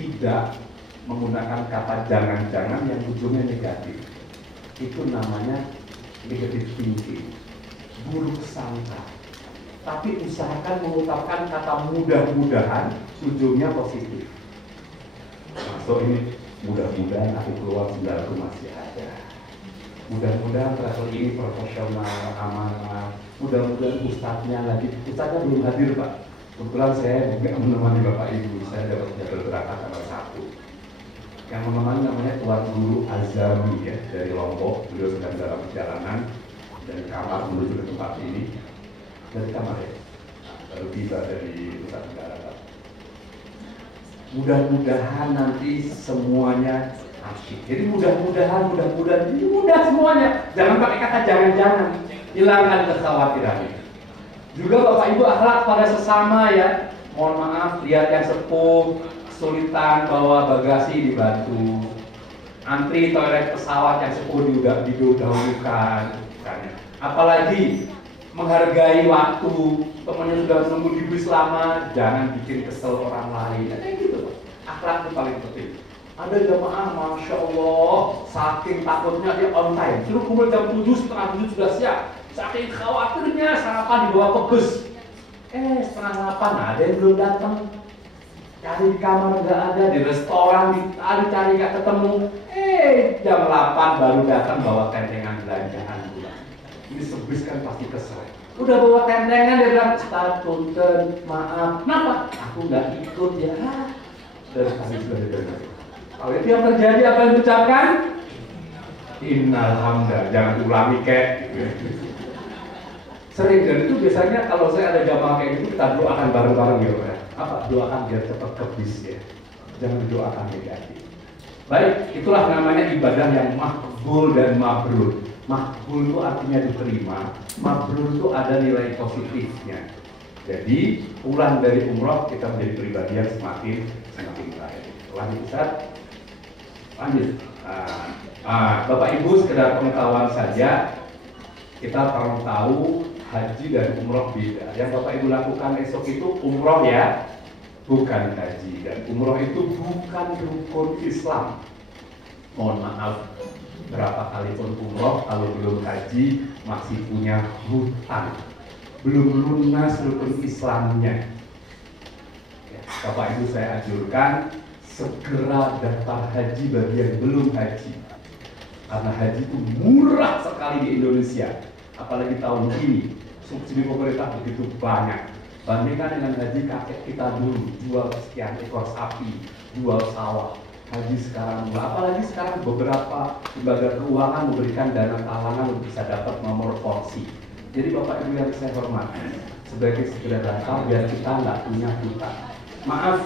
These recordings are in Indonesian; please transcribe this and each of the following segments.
tidak menggunakan kata jangan-jangan yang ujungnya negatif. Itu namanya negative thinking, buruk sangka. Tapi usahakan mengucapkan kata mudah-mudahan, ujungnya positif. Masuk ini, mudah-mudahan aku keluar sendalku masih ada. Mudah-mudahan travel ini profesional, amanah. Mudah-mudahan ustadznya belum hadir Pak. Kebetulan saya juga menemani Bapak Ibu, saya dapat jadwal berangkat tanggal 1. Yang menemani namanya Tuan Guru Azami ya, dari Lombok. Beliau sedang dalam perjalanan dari kamar menuju ke tempat ini. Dari kamar ya, baru tiba dari Nusa Tenggara Barat. Mudah-mudahan nanti semuanya asyik. Jadi mudah-mudahan ini mudah semuanya. Jangan pakai kata jangan-jangan. Hilangkan kekhawatirannya. Juga Bapak Ibu akhlak pada sesama ya. Mohon maaf, lihat yang sepuh kesulitan bawa bagasi dibantu. Antri toilet pesawat yang sepuh didahulukan. Apalagi menghargai waktu, temannya sudah menunggu di bus lama, jangan bikin kesel orang lain. Kayak gitu, akhlak itu paling penting. Ada jamaah, masya Allah, saking takutnya dia on time, suruh kumpul jam 7, setengah 7 sudah siap. Saking khawatirnya sarapan dibawa ke bus. Setengah 8 ada yang belum datang. Cari di kamar nggak ada, di restoran cari nggak ketemu. Jam 8 baru datang bawa tendengan belanjaan pulang. Ini sebis kan pasti kesel. Udah bawa tendengan dia bilang, Ustaz, punten, maaf. Kenapa? Aku nggak ikut ya. Dari tadi sudah didengar. Kalau itu yang terjadi apa yang diucapkan? Innalhamdulillah, jangan ulangi kek. Sering, dan itu biasanya kalau saya ada jamaah kayak gitu, kita doakan bareng-bareng ya. Apa? Doakan biar cepat kebis ya. Jangan doakan negatif. Baik, itulah namanya ibadah yang makbul dan mabrur. Makbul itu artinya diterima, mabrur itu ada nilai positifnya. Jadi pulang dari umroh kita menjadi pribadi yang semakin baik. Lanjut Ustaz. Lanjut. Bapak Ibu sekedar pengetahuan saja, kita perlu tahu haji dan umroh beda. Yang Bapak Ibu lakukan esok itu umroh ya, bukan haji. Dan umroh itu bukan rukun Islam. Mohon maaf, berapa kali pun umroh kalau belum haji masih punya hutang, belum lunas rukun Islamnya. Ya, Bapak Ibu saya anjurkan segera daftar haji bagi yang belum haji, karena haji itu murah sekali di Indonesia, apalagi tahun ini subsidi pemerintah begitu banyak. Bandingkan dengan haji kakek kita dulu, jual sekian ekor sapi, jual sawah. Haji sekarang murah, apalagi sekarang beberapa lembaga keuangan memberikan dana talangan untuk bisa dapat nomor porsi. Jadi Bapak Ibu yang saya hormati, sebagai segera daftar biar kita nggak punya hutang. Maaf,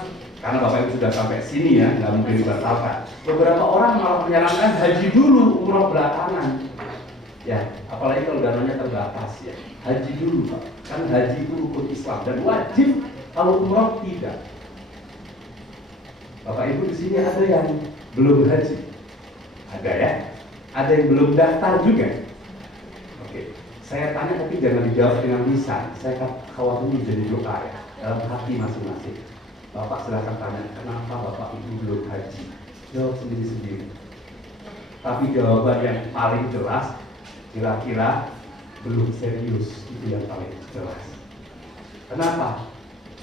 karena Bapak Ibu sudah sampai sini ya, nggak mungkin dibatalkan. Beberapa orang malah menyarankan haji dulu, umroh belakangan. Ya, apalagi kalau dananya terbatas ya. Haji dulu Pak, kan haji itu rukun Islam dan wajib, kalau umroh tidak. Bapak Ibu di sini ada yang belum haji, ada ya, ada yang belum daftar juga. Oke, saya tanya tapi jangan dijawab dengan lisan. Saya khawatir jadi doa ya, dalam hati masing-masing. Bapak silahkan tanya, kenapa Bapak Ibu belum haji? Jawab sendiri-sendiri. Tapi jawaban yang paling jelas, kira-kira belum serius, itu yang paling jelas. Kenapa?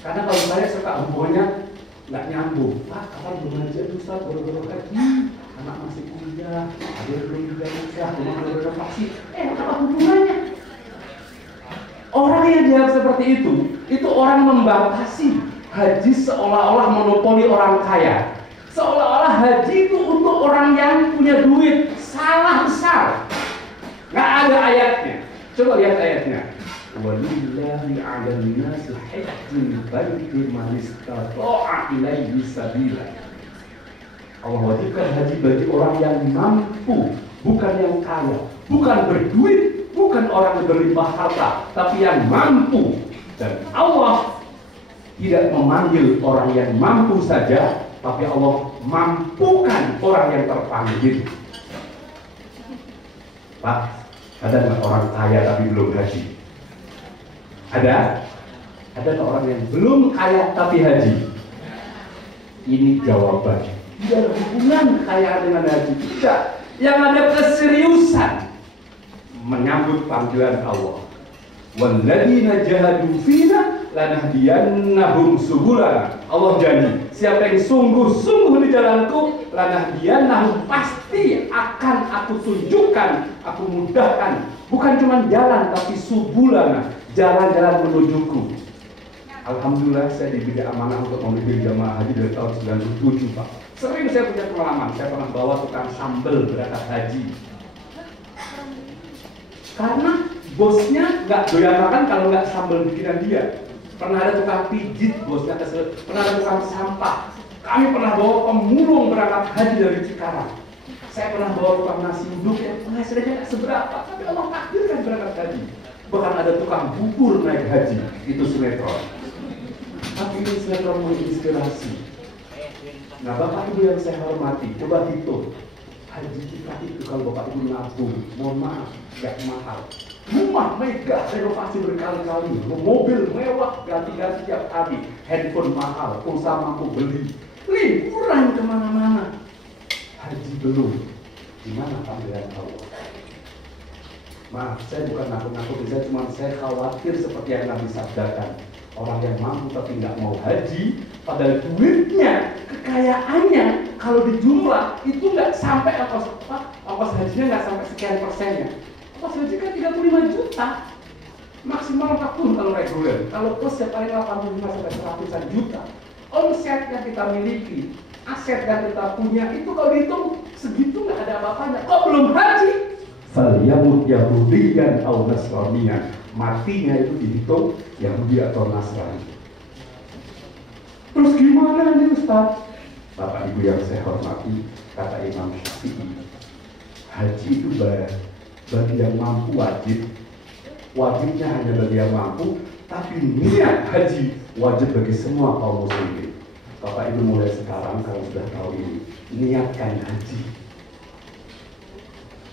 Karena kalau saya suka hubungannya nggak nyambung. Kapan belum haji Ustaz, baru-baru haji, anak masih kuliah, ada yang belum juga nikah, belum renovasi. Apa hubungannya? Orang yang jawab seperti itu orang membatasi haji seolah-olah monopoli orang kaya. Seolah-olah haji itu untuk orang yang punya duit. Salah besar. Nggak ada ayatnya. Coba lihat ayatnya. Walillahi 'alan nasi hajjul baiti man istata'a ilaihi sabila. Allah wajibkan haji bagi orang yang mampu, bukan yang kaya, bukan berduit, bukan orang yang berlimpah harta, tapi yang mampu. Dan Allah tidak memanggil orang yang mampu saja, tapi Allah mampukan orang yang terpanggil. Pak, ada nggak orang kaya tapi belum haji? Ada? Ada orang yang belum kaya tapi haji? Ini jawabannya. Tidak ada hubungan kekayaan dengan haji. Tidak. Yang ada keseriusan menyambut panggilan Allah. Walladzina jahadu fina lanahdiyannahum subulana. Allah janji, siapa yang sungguh-sungguh di jalanku, lanahdiyannahum, pasti akan aku tunjukkan, aku mudahkan. Bukan cuma jalan, tapi subulana, jalan-jalan menujuku. Alhamdulillah saya diberi amanah untuk memimpin jamaah haji dari tahun 97, Pak. Sering saya punya pengalaman, saya pernah bawa tukang sambel berangkat haji. Karena bosnya nggak doyan makan kalau nggak sambal bikinan dia. Pernah ada tukang pijit, bosnya kesel. Pernah ada tukang sampah. Kami pernah bawa pemulung berangkat haji dari Cikarang. Saya pernah bawa tukang nasi uduk yang penghasilannya nggak seberapa, tapi Allah takdirkan berangkat haji. Bahkan ada tukang bubur naik haji, itu sinetron. Tapi ini sinetron menginspirasi. Nah, Bapak Ibu yang saya hormati, coba hitung. Haji kita itu kalau Bapak Ibu nabung, mohon maaf, gak mahal. Rumah megah, renovasi berkali-kali, mobil mewah, ganti-ganti tiap hari, handphone mahal, pulsa mampu beli, liburan kemana-mana. Haji belum, gimana panggilan Allah? Maaf, saya bukan nakut-nakut, saya khawatir seperti yang Nabi sabdakan. Orang yang mampu tapi nggak mau haji, padahal duitnya, kekayaannya, kalau dijumlah itu nggak sampai ongkos hajinya nggak sampai sekian persennya. Ongkos haji kan 35 juta, maksimal 40 kalau reguler. Kalau plus ya paling 85 sampai 100-an juta. Omset yang kita miliki, aset yang kita punya itu kalau dihitung segitu nggak ada apa-apanya. Kok belum haji? Falyamut Yahudiyan atau Nasraniyan. Matinya itu dihitung Yahudi atau Nasrani. Terus gimana nih Ustaz? Bapak Ibu yang saya hormati, kata Imam Syafi'i, haji itu bagi yang mampu wajib. Wajibnya hanya bagi yang mampu, tapi niat haji wajib bagi semua kaum muslimin. Bapak Ibu mulai sekarang kalau sudah tahu ini, niatkan haji.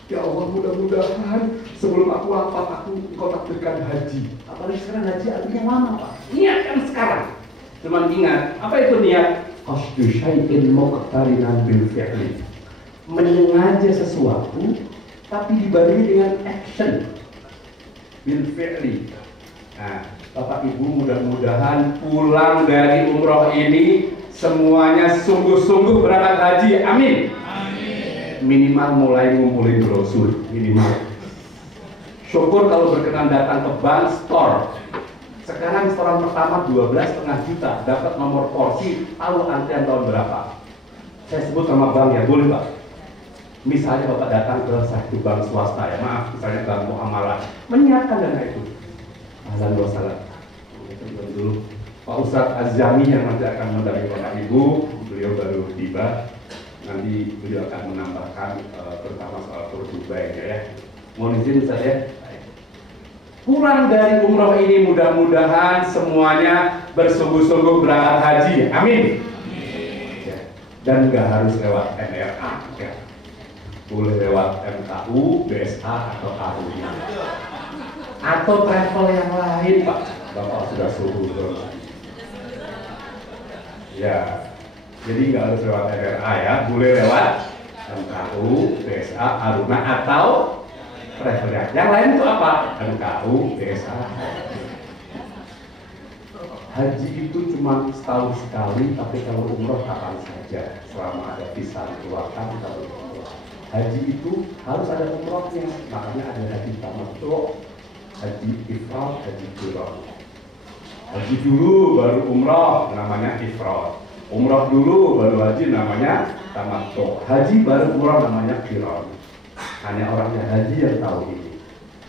Ya Allah, mudah-mudahan sebelum aku wafat engkau takdirkan haji. Apalagi sekarang haji artinya lama, Pak. Niatkan sekarang. Cuman ingat, apa itu niat? Qasdu syai'in muqtarinan bil fi'li. Menyengaja sesuatu tapi dibarengi dengan action. Bil fi'li. Nah, Bapak Ibu mudah-mudahan pulang dari umroh ini semuanya sungguh-sungguh berangkat haji. Amin. Minimal mulai ngumpulin brosur, minimal. Syukur kalau berkenan datang ke bank store. Sekarang setoran pertama 12,5 juta, dapat nomor porsi, tahu antrian tahun berapa. Saya sebut nama bank ya, boleh Pak? Misalnya Bapak datang ke satu bank swasta ya, maaf, misalnya Bank Muamalah, menyiapkan dana itu. Ahlan wa salam. Dulu Pak Ustadz Azami yang nanti akan mendampingi Bapak Ibu, beliau baru tiba. Nanti beliau akan menambahkan terutama soal Dubai ya. Mohon izin saya pulang dari umroh ini mudah-mudahan semuanya bersungguh-sungguh berangkat haji. Amin. Ya. Dan nggak harus lewat MRA ya. Boleh lewat MKU, BSA atau KU atau travel yang lain Pak. Bapak sudah suruh ya. Jadi nggak harus lewat MRA ya, boleh lewat MKU, BSA, Aruna atau travel. Yang lain itu apa? MKU, BSA. Haji itu cuma setahun sekali, tapi kalau umroh kapan saja, selama ada visa dikeluarkan kalau umroh. Haji itu harus ada umrohnya, makanya ada haji tamattu, haji ifrad, haji qiran. Haji dulu baru umroh, namanya ifrad. Umroh dulu baru haji namanya tamattu. Haji baru umroh namanya qiran. Hanya orangnya haji yang tahu ini.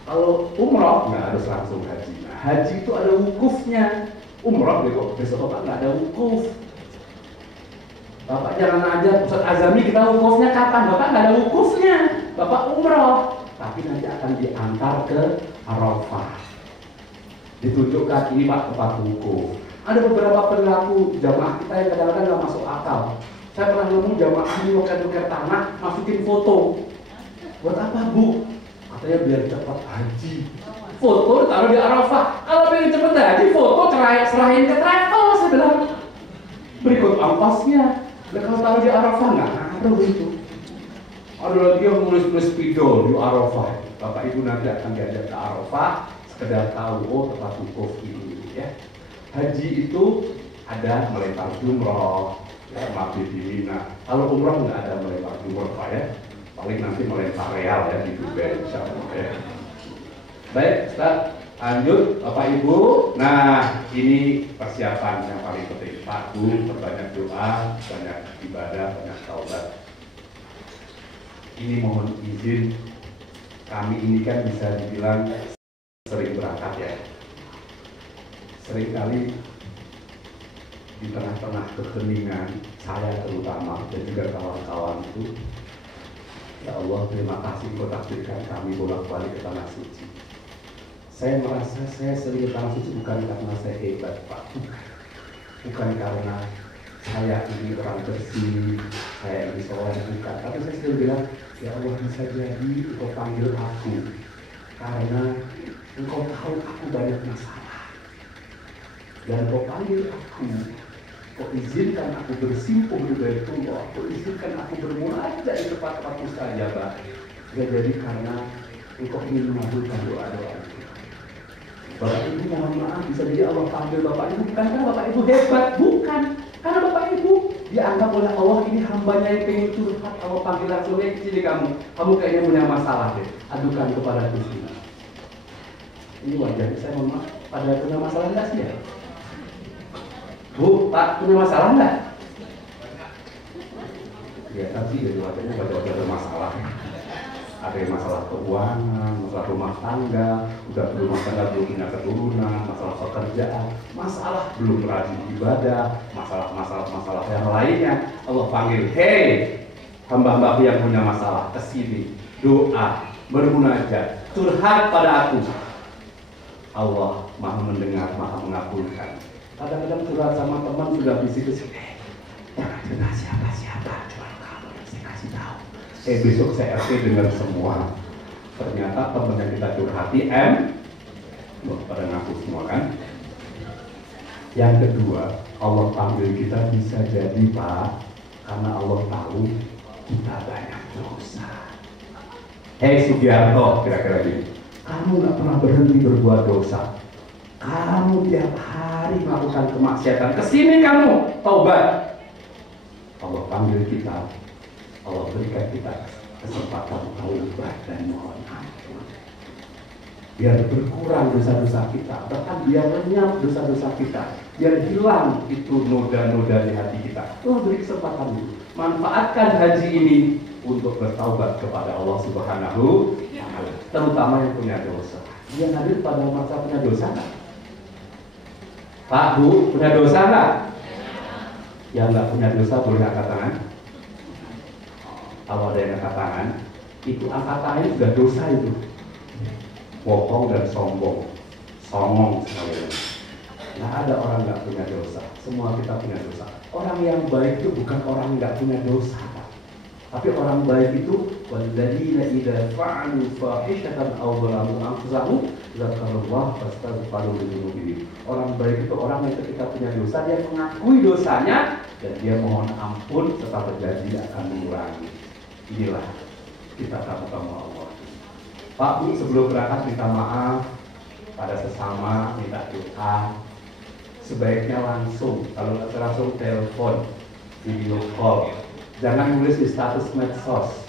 Kalau umroh nggak harus langsung haji. Nah, haji itu ada wukufnya. Umroh besok Bapak nggak ada wukuf. Bapak jangan aja Ustadz Azami kita wukufnya kapan? Bapak nggak ada wukufnya. Bapak umroh, tapi nanti akan diantar ke Arafah. Ditunjukkan ini Pak tempat wukuf. Ada beberapa perilaku jamaah kita yang kadang-kadang nggak masuk akal. Saya pernah nemu jamaah di loker-loker tanah masukin foto. Buat apa Bu? Katanya biar cepat haji. Foto taruh di Arafah. Kalau biar cepat haji, foto serahin ke travel. Saya bilang berikut ongkosnya. Nah, kalau taruh di Arafah nggak ngaruh itu. Ada lagi yang nulis-nulis spidol di Arafah. Bapak Ibu nanti akan diajak ke Arafah, sekedar tahu, oh tempat wukuf ini ya. Haji itu ada melempar jumroh, ya, mabit di Mina. Kalau umroh nggak ada melempar jumroh Pak ya. Paling nanti melempar real ya di Dubai, insya Allah ya. Baik, Ustaz, lanjut Bapak Ibu. Nah, ini persiapan yang paling penting. Pak Bu, berbanyak doa, banyak ibadah, banyak taubat. Ini mohon izin, kami ini kan bisa dibilang sering berangkat ya. Seringkali di tengah-tengah keheningan, saya terutama dan juga kawan-kawan itu, ya Allah terima kasih Kau takdirkan kami bolak-balik ke Tanah Suci. Saya merasa saya sering ke Tanah Suci bukan karena saya hebat Pak, bukan karena saya ini orang bersih, saya ini seorang bukan, tapi saya selalu bilang, ya Allah bisa jadi Engkau panggil aku karena Engkau tahu aku banyak masalah dan Engkau panggil aku, Kau izinkan aku bersimpuh di Baitullah, Kau izinkan aku bermunajat di tempat-tempat mustajabah. Ya jadi karena Engkau ingin mengabulkan doa-doa. Bapak Ibu mohon maaf, bisa jadi Allah panggil Bapak Ibu bukan karena Bapak Ibu hebat, bukan. Karena Bapak Ibu dianggap oleh Allah ini hambanya yang pengen curhat. Allah panggil langsung, sini kamu kayaknya punya masalah deh, adukan kepada Gusti. Ini wajar, saya mohon maaf, pada punya masalah enggak sih ya? Bu, Pak, punya masalah enggak? Ya tapi jadi wajarnya wajar ada masalah. Ada yang masalah keuangan, masalah rumah tangga, udah rumah tangga belum punya keturunan, masalah pekerjaan, masalah belum rajin ibadah, masalah yang lainnya. Allah panggil, hei hamba-hambaku yang punya masalah, kesini, doa, bermunajat, curhat pada aku. Allah maha mendengar, maha mengabulkan. Kadang-kadang curhat sama teman sudah bisik-bisik, jangan cerita siapa-siapa, cuma kamu yang saya kasih tahu. Besok saya RT dengar semua. Ternyata teman yang kita curhati pada ngaku semua kan. Yang kedua, Allah panggil kita bisa jadi Pak, karena Allah tahu kita banyak dosa. Hei Sugiarto, kira-kira gini, kamu gak pernah berhenti berbuat dosa. Kamu tiap hari melakukan kemaksiatan. Kesini kamu, taubat. Allah panggil kita, Allah berikan kita kesempatan taubat dan mohon ampun. Biar berkurang dosa-dosa kita, bahkan biar lenyap dosa-dosa kita, biar hilang itu noda-noda di hati kita. Allah beri kesempatan itu. Manfaatkan haji ini untuk bertaubat kepada Allah Subhanahu wa Ta'ala, terutama yang punya dosa. Dia hadir pada masa punya dosa nggak? Pak Bu, punya dosa nggak? Yang nggak punya dosa boleh angkat tangan. Kalau ada yang angkat tangan, itu angkat tangannya sudah dosa itu. Bohong dan sombong, songong sekali. Nah ada orang nggak punya dosa, semua kita punya dosa. Orang yang baik itu bukan orang nggak punya dosa, Pak. Tapi orang baik itu walladzina idza fa'alu fahishatan aw zalamu anfusahum dzakarullah fastaghfiru lidzunubihim. Orang baik itu orang yang ketika punya dosa dia mengakui dosanya dan dia mohon ampun serta berjanji akan mengurangi. Inilah kita tamu-tamu Allah. Pak Bu, sebelum berangkat minta maaf pada sesama, minta doa. Sebaiknya langsung, kalau nggak langsung telepon, video call. Jangan nulis di status medsos.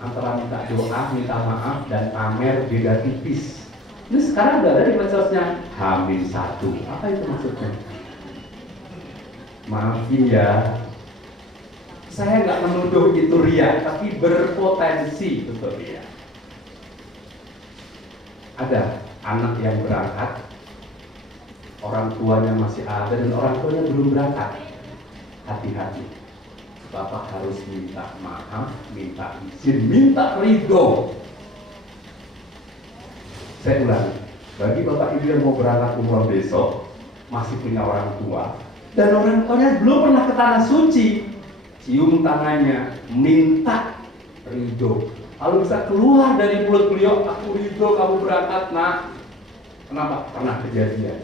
Antara minta doa, minta maaf, dan pamer beda tipis. Ini sekarang udah ada di medsosnya H-1. Apa itu maksudnya? Maafin ya, saya nggak menuduh itu ria, tapi berpotensi untuk ria. Ada anak yang berangkat, orang tuanya masih ada dan orang tuanya belum berangkat. Hati-hati, Bapak harus minta maaf, minta izin, minta ridho. Saya ulangi, bagi Bapak Ibu yang mau berangkat umroh besok, masih punya orang tua dan orang tuanya belum pernah ke tanah suci, cium tangannya, minta ridho. Kalau bisa keluar dari mulut beliau, aku ridho kamu berangkat nak. Kenapa? Pernah kejadian.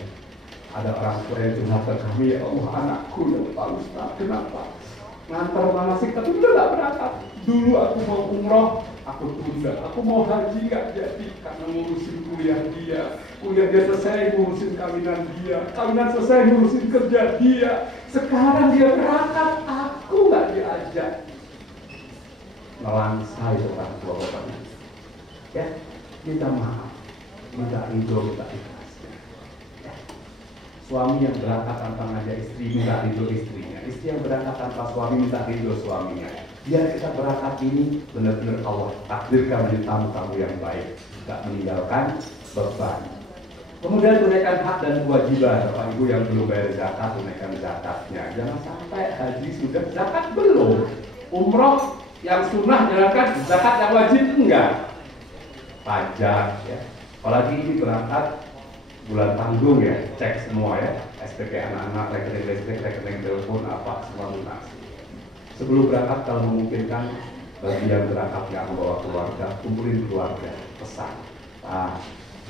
Ada orang tua yang curhat ke kami, ya Allah anakku yang Pak Ustaz, kenapa? Ngantar manasik tapi udah gak berangkat. Dulu aku mau umroh, aku tunda. Aku mau haji gak jadi karena ngurusin kuliah dia. Kuliah dia selesai, ngurusin kawinan dia. Kawinan selesai, ngurusin kerja dia. Sekarang dia berangkat, aku gak diajak. Nelangsa itu orang tua bapaknya. Ya, minta maaf, minta ridho, minta ikhlas. Ya. Suami yang berangkat tanpa ngajak istri, minta ridho istrinya. Istri yang berangkat tanpa suami, minta ridho suaminya. Biar kita berangkat ini benar-benar Allah takdirkan menjadi tamu-tamu yang baik, tidak meninggalkan beban. Kemudian tunaikan hak dan kewajiban. Bapak Ibu yang belum bayar zakat, tunaikan zakatnya. Jangan sampai haji sudah zakat belum. Umroh yang sunnah jalankan, zakat yang wajib enggak. Pajak ya. Apalagi ini berangkat bulan tanggung ya, cek semua ya. SPP anak-anak, rekening listrik, rekening telepon, apa semua lunas. Sebelum berangkat kalau memungkinkan, bagi yang berangkat yang membawa keluarga, kumpulin keluarga, pesan.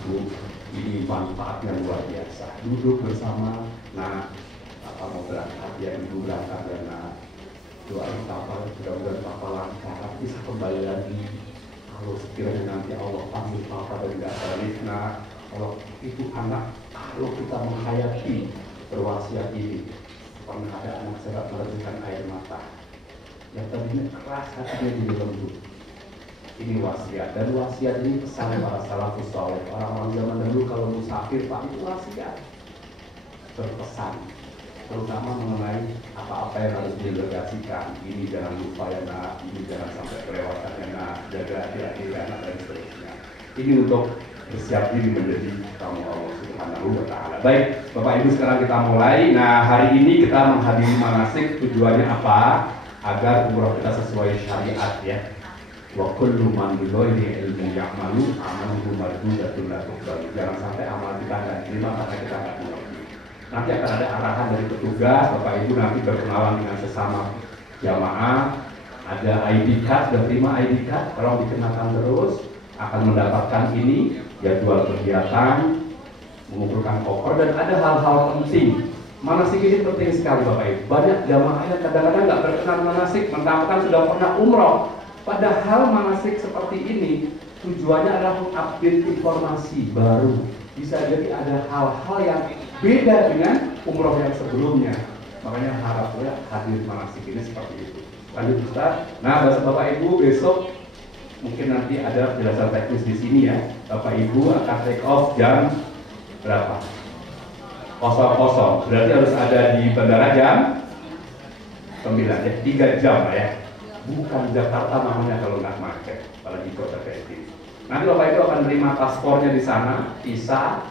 Bu, ini manfaatnya luar biasa. Duduk bersama, nah, apa mau berangkat ya, ibu berangkat ya, nah, doain papa, mudah-mudahan papa lancar, bisa kembali lagi. Kalau sekiranya nanti Allah panggil papa dari dasar nah, kalau itu anak, kalau kita menghayati berwasiat ini, pernah ada anak saya menerbitkan air mata. Yang tadinya keras hatinya jadi lembut. Ini wasiat, dan wasiat ini pesan para salafus saleh. Orang-orang zaman dahulu kalau musafir Pak itu wasiat berpesan, terutama mengenai apa-apa yang harus didelegasikan. Ini jangan lupa ya nak, ini jangan sampai kelewatan ya nak, jaga hati-hati ya nak, dan seterusnya. Ini untuk bersiap diri menjadi tamu Allah Subhanahu wa Ta'ala. Baik, Bapak Ibu sekarang kita mulai. Nah, hari ini kita menghadiri manasik, tujuannya apa? Agar umroh kita sesuai syariat ya. Wa kullu man bi ghairi ilmin ya'malu amaluhu mardudatun la tuqbal. Jangan sampai amal kita enggak diterima karena kita enggak mengerti. Nanti akan ada arahan dari petugas, Bapak Ibu nanti berkenalan dengan sesama jamaah. Ada ID card, sudah terima ID card, kalau dikenakan terus akan mendapatkan ini jadwal kegiatan, mengumpulkan koper, dan ada hal-hal penting. Manasik ini penting sekali Bapak Ibu. Banyak jamaah yang kadang-kadang nggak berkenan manasik, mentang-mentang sudah pernah umroh. Padahal manasik seperti ini tujuannya adalah mengupdate informasi baru. Bisa jadi ada hal-hal yang beda dengan umroh yang sebelumnya. Makanya harapnya hadir manasik ini seperti itu. Lanjut Ustaz. Nah, Bapak Ibu besok mungkin nanti ada penjelasan teknis di sini ya. Bapak Ibu akan take off jam berapa? 00. Berarti harus ada di bandara jam 9 ya, 3 jam lah ya. Bukan Jakarta namanya kalau nggak macet, apalagi kota kayak gini. Nanti Bapak Ibu akan menerima paspornya di sana, visa,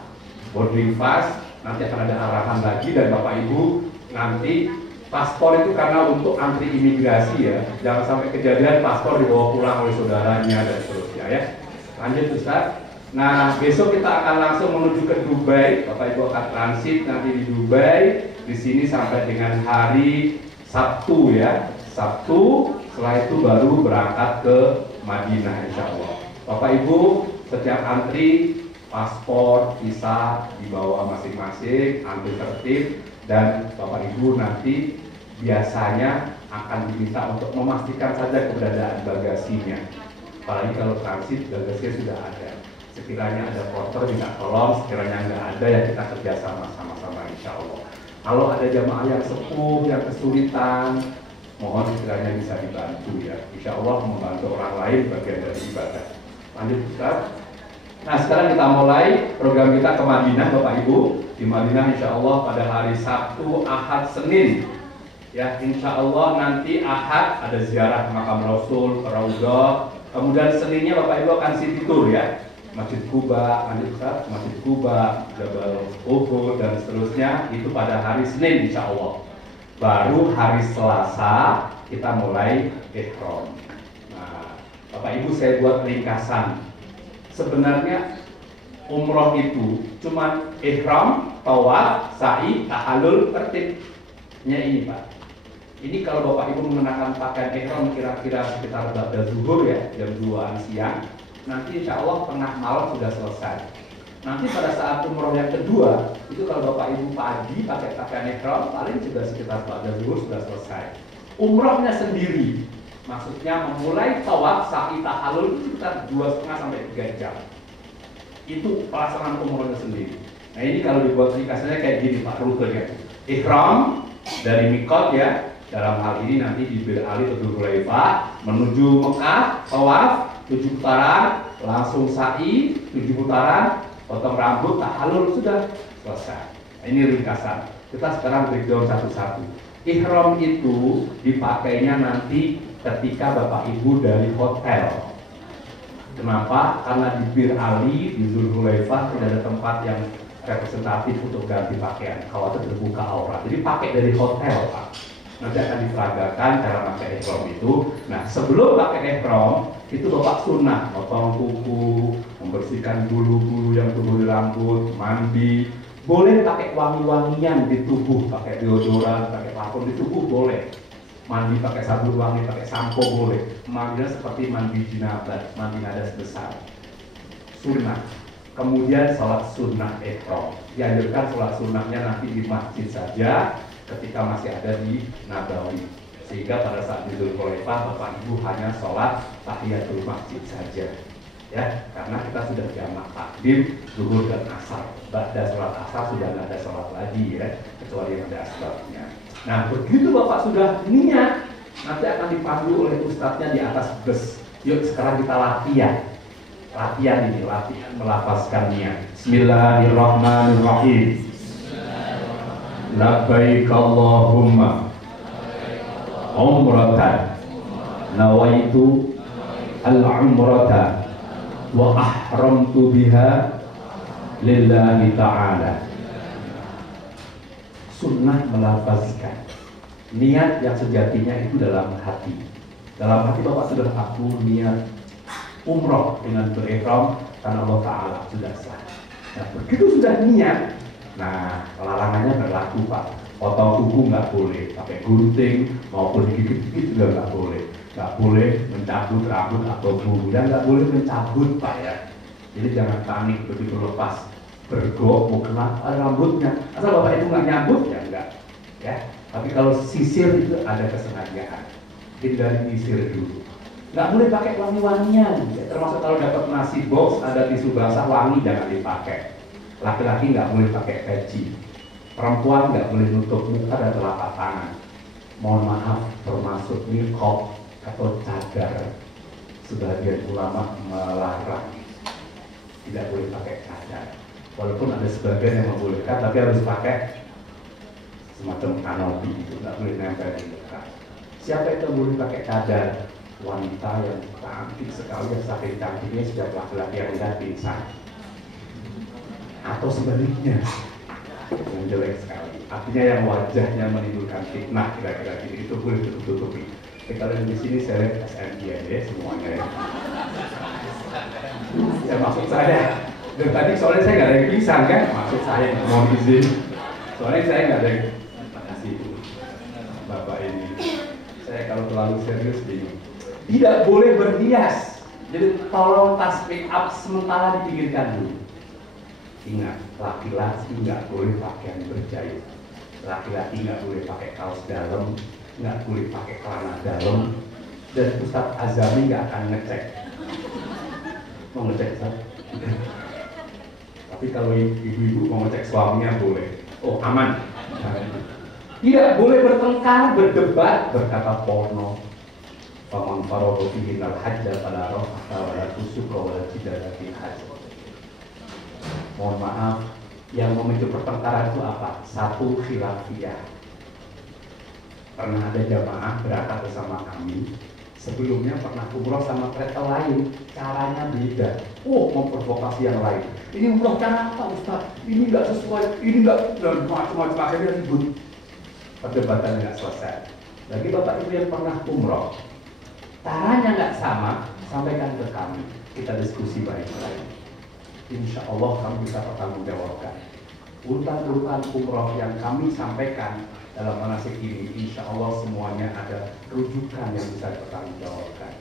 boarding pass. Nanti akan ada arahan lagi, dan Bapak Ibu nanti paspor itu karena untuk antri imigrasi ya. Jangan sampai kejadian paspor dibawa pulang oleh saudaranya dan seterusnya ya. Lanjut Ustaz. Nah, besok kita akan langsung menuju ke Dubai. Bapak Ibu akan transit nanti di Dubai. Di sini sampai dengan hari Sabtu ya. Sabtu, setelah itu baru berangkat ke Madinah insya Allah. Bapak Ibu setiap antri paspor, visa dibawa masing-masing, antri tertib, dan Bapak Ibu nanti biasanya akan diminta untuk memastikan saja keberadaan bagasinya. Apalagi kalau transit bagasinya sudah ada. Sekiranya ada porter minta tolong, sekiranya nggak ada ya kita kerjasama sama-sama insya Allah. Kalau ada jamaah yang sepuh, yang kesulitan, mohon sekiranya bisa dibantu ya. Insya Allah membantu orang lain bagian dari ibadah. Lanjut Ustaz. Nah sekarang kita mulai program kita ke Madinah Bapak Ibu. Di Madinah insya Allah pada hari Sabtu, Ahad, Senin. Ya insya Allah nanti Ahad ada ziarah makam Rasul, Raudhah. Kemudian Seninnya Bapak Ibu akan city tour ya. Masjid Kuba, Masjid Kuba, Jabal Uhud dan seterusnya itu pada hari Senin insya Allah. Baru hari Selasa kita mulai ihram. Nah, Bapak Ibu saya buat ringkasan. Sebenarnya umroh itu cuma ihram, tawaf, sa'i, tahallul, tertibnya ini Pak. Ini kalau Bapak Ibu mengenakan pakaian ihram kira-kira sekitar ba'da zuhur ya, jam 2-an siang. Nanti insya Allah tengah malam sudah selesai. Nanti pada saat umroh yang kedua, itu kalau Bapak Ibu pagi pakai pakaian ihram, paling juga sekitar pada zuhur sudah selesai. Umrohnya sendiri, maksudnya memulai tawaf sa'i tahallul itu sekitar 2,5 sampai 3 jam. Itu pelaksanaan umrohnya sendiri. Nah ini kalau dibuat ringkasannya kayak gini Pak rutenya. Ihram dari mikot ya, dalam hal ini nanti di Bir Ali atau Dzul Hulaifah menuju Mekah, tawaf 7 putaran, langsung sa'i 7 putaran, potong rambut, tahallul, sudah selesai. Nah, ini ringkasan. Kita sekarang breakdown satu-satu. Ihram itu dipakainya nanti ketika Bapak Ibu dari hotel. Kenapa? Karena di Bir Ali, di Dzul Hulaifah tidak ada tempat yang representatif untuk ganti pakaian. Khawatir terbuka aurat. Jadi pakai dari hotel, Pak. Nanti akan diperagakan cara pakai ihram itu. Nah, sebelum pakai ihram itu Bapak sunnah, potong kuku, membersihkan bulu-bulu yang tumbuh di rambut, mandi. Boleh pakai wangi-wangian di tubuh, pakai deodoran, pakai parfum di tubuh boleh. Mandi pakai sabun wangi, pakai sampo boleh. Mandinya seperti mandi jinabat, mandi nadas besar. Sunnah. Kemudian sholat sunnah ihram. Dianjurkan sholat sunnahnya nanti di masjid saja, ketika masih ada di Nabawi, sehingga pada saat di Dzul Hulaifah Bapak Ibu hanya sholat tahiyatul masjid saja, ya, karena kita sudah jamak takdim zuhur dan asar. Ba'da sholat asar sudah tidak ada sholat lagi ya, kecuali yang ada asbabnya. Nah begitu Bapak sudah niat, nanti akan dipandu oleh ustadznya di atas bus. Yuk sekarang kita latihan melafazkan niat. Bismillahirrahmanirrahim. Labbaik Allahumma umratan nawaitu al-umrata wa ahramtu biha lillahi ta'ala. Sunnah melafazkan niat yang sejatinya itu dalam hati. Dalam hati Bapak sudah aku niat umroh dengan berihram karena Allah Ta'ala sudah sah. Nah begitu sudah niat, nah, larangannya berlaku Pak. Potong kuku nggak boleh, pakai gunting maupun digigit-gigit juga nggak boleh. Nggak boleh mencabut rambut atau bulu, dan nggak boleh mencabut Pak ya. Jadi jangan panik begitu lepas bergok mau kena rambutnya. Asal Bapak itu nggak nyambut ya enggak. Ya. Tapi kalau sisir itu ada kesengajaan. Hindari sisir dulu. Nggak boleh pakai wangi-wangian. Ya, termasuk kalau dapat nasi box ada tisu basah wangi jangan dipakai. Laki-laki nggak boleh pakai peci, perempuan nggak boleh nutup muka dan telapak tangan. Mohon maaf, termasuk niqab atau cadar. Sebagian ulama melarang, tidak boleh pakai cadar. Walaupun ada sebagian yang membolehkan, tapi harus pakai semacam kanopi itu, nggak boleh nempel di muka. Siapa itu yang boleh pakai cadar? Wanita yang cantik sekali, yang saking cantiknya sudah laki-laki yang udah pingsan. Atau sebaliknya yang jelek sekali, artinya yang wajahnya menimbulkan fitnah kira-kira gitu, itu boleh tutup-tutupi. Kalau di sini saya lihat SNI ya semuanya ya. Ya maksud saya, dari tadi soalnya saya nggak ada yang pisang kan, maksud saya mohon izin, soalnya saya nggak ada yang makasih Bapak ini. Saya kalau terlalu serius bingung. Tidak boleh berhias, jadi tolong tas make up sementara dipinggirkan dulu. Ingat, laki-laki nggak boleh pakaian berjahit, laki-laki nggak boleh pakai kaos dalam, nggak boleh pakai celana dalam, dan Ustadz Azami nggak akan ngecek. Mau ngecek Ustaz? Tapi kalau ibu-ibu mau ngecek suaminya boleh. Oh aman. Tidak boleh bertengkar, berdebat, berkata porno. Faman farada fihi al-hajja fala rafata wala fusuqa wala jidala fil hajj. Mohon maaf, yang memicu pertengkaran itu apa? Satu, khilafiyah. Pernah ada jamaah berangkat bersama kami, sebelumnya pernah umroh sama travel lain, caranya beda. Oh, memprovokasi yang lain. Ini umroh cara apa Ustaz? Ini nggak sesuai, ini nggak, dan macam-macam akhirnya ribut. Perdebatan nggak selesai. Bagi Bapak Ibu yang pernah umroh, caranya nggak sama, sampaikan ke kami. Kita diskusi baik-baik. Insya Allah kami bisa pertanggungjawabkan. Urutan-urutan umroh yang kami sampaikan dalam manasik ini, insya Allah semuanya ada rujukan yang bisa dipertanggungjawabkan.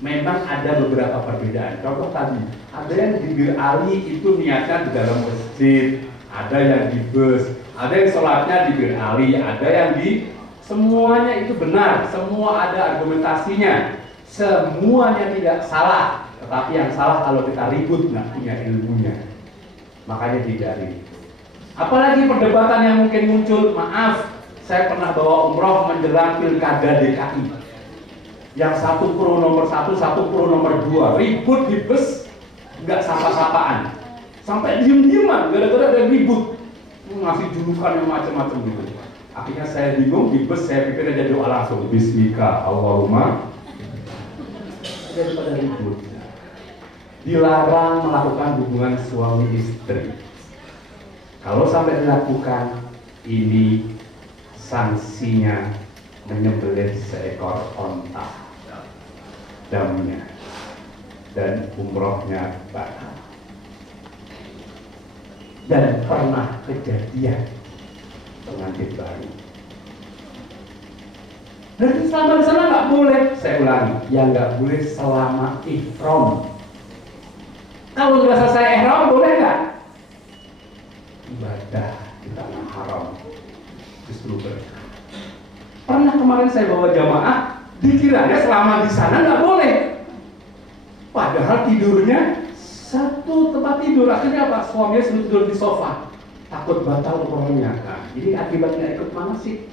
memang ada beberapa perbedaan. Contoh tadi, ada yang di Bir Ali itu niatnya di dalam masjid, ada yang di bus, ada yang sholatnya di Bir Ali, ada yang di, semuanya itu benar, semua ada argumentasinya, semuanya tidak salah. Tetapi yang salah kalau kita ribut nggak punya ilmunya, makanya hindari. Apalagi perdebatan yang mungkin muncul, maaf, saya pernah bawa umroh menjelang pilkada DKI. Yang satu pro nomor 1, satu pro nomor 2, ribut di bus, nggak sapa-sapaan, sampai diem-dieman gara-gara ada ribut, ngasih julukan yang macam-macam gitu. Akhirnya saya bingung di bus, saya pikir aja doa langsung, Bismika Allahumma, daripada ribut. Dilarang melakukan hubungan suami istri. Kalau sampai dilakukan, ini sanksinya menyembelih seekor onta, damnya, dan umrohnya batal. Dan pernah kejadian pengantin baru. Dan selama di sana nggak boleh, saya ulangi, yang nggak boleh selama ihram. Kalau nggak selesai ihram boleh nggak? Ibadah di tanah haram justru berkah. Pernah kemarin saya bawa jamaah, dikiranya selama di sana nggak boleh. Padahal tidurnya satu tempat tidur. Akhirnya apa? Suaminya sudah tidur di sofa, takut batal umrohnya. Nah, ini akibatnya ikut manasik.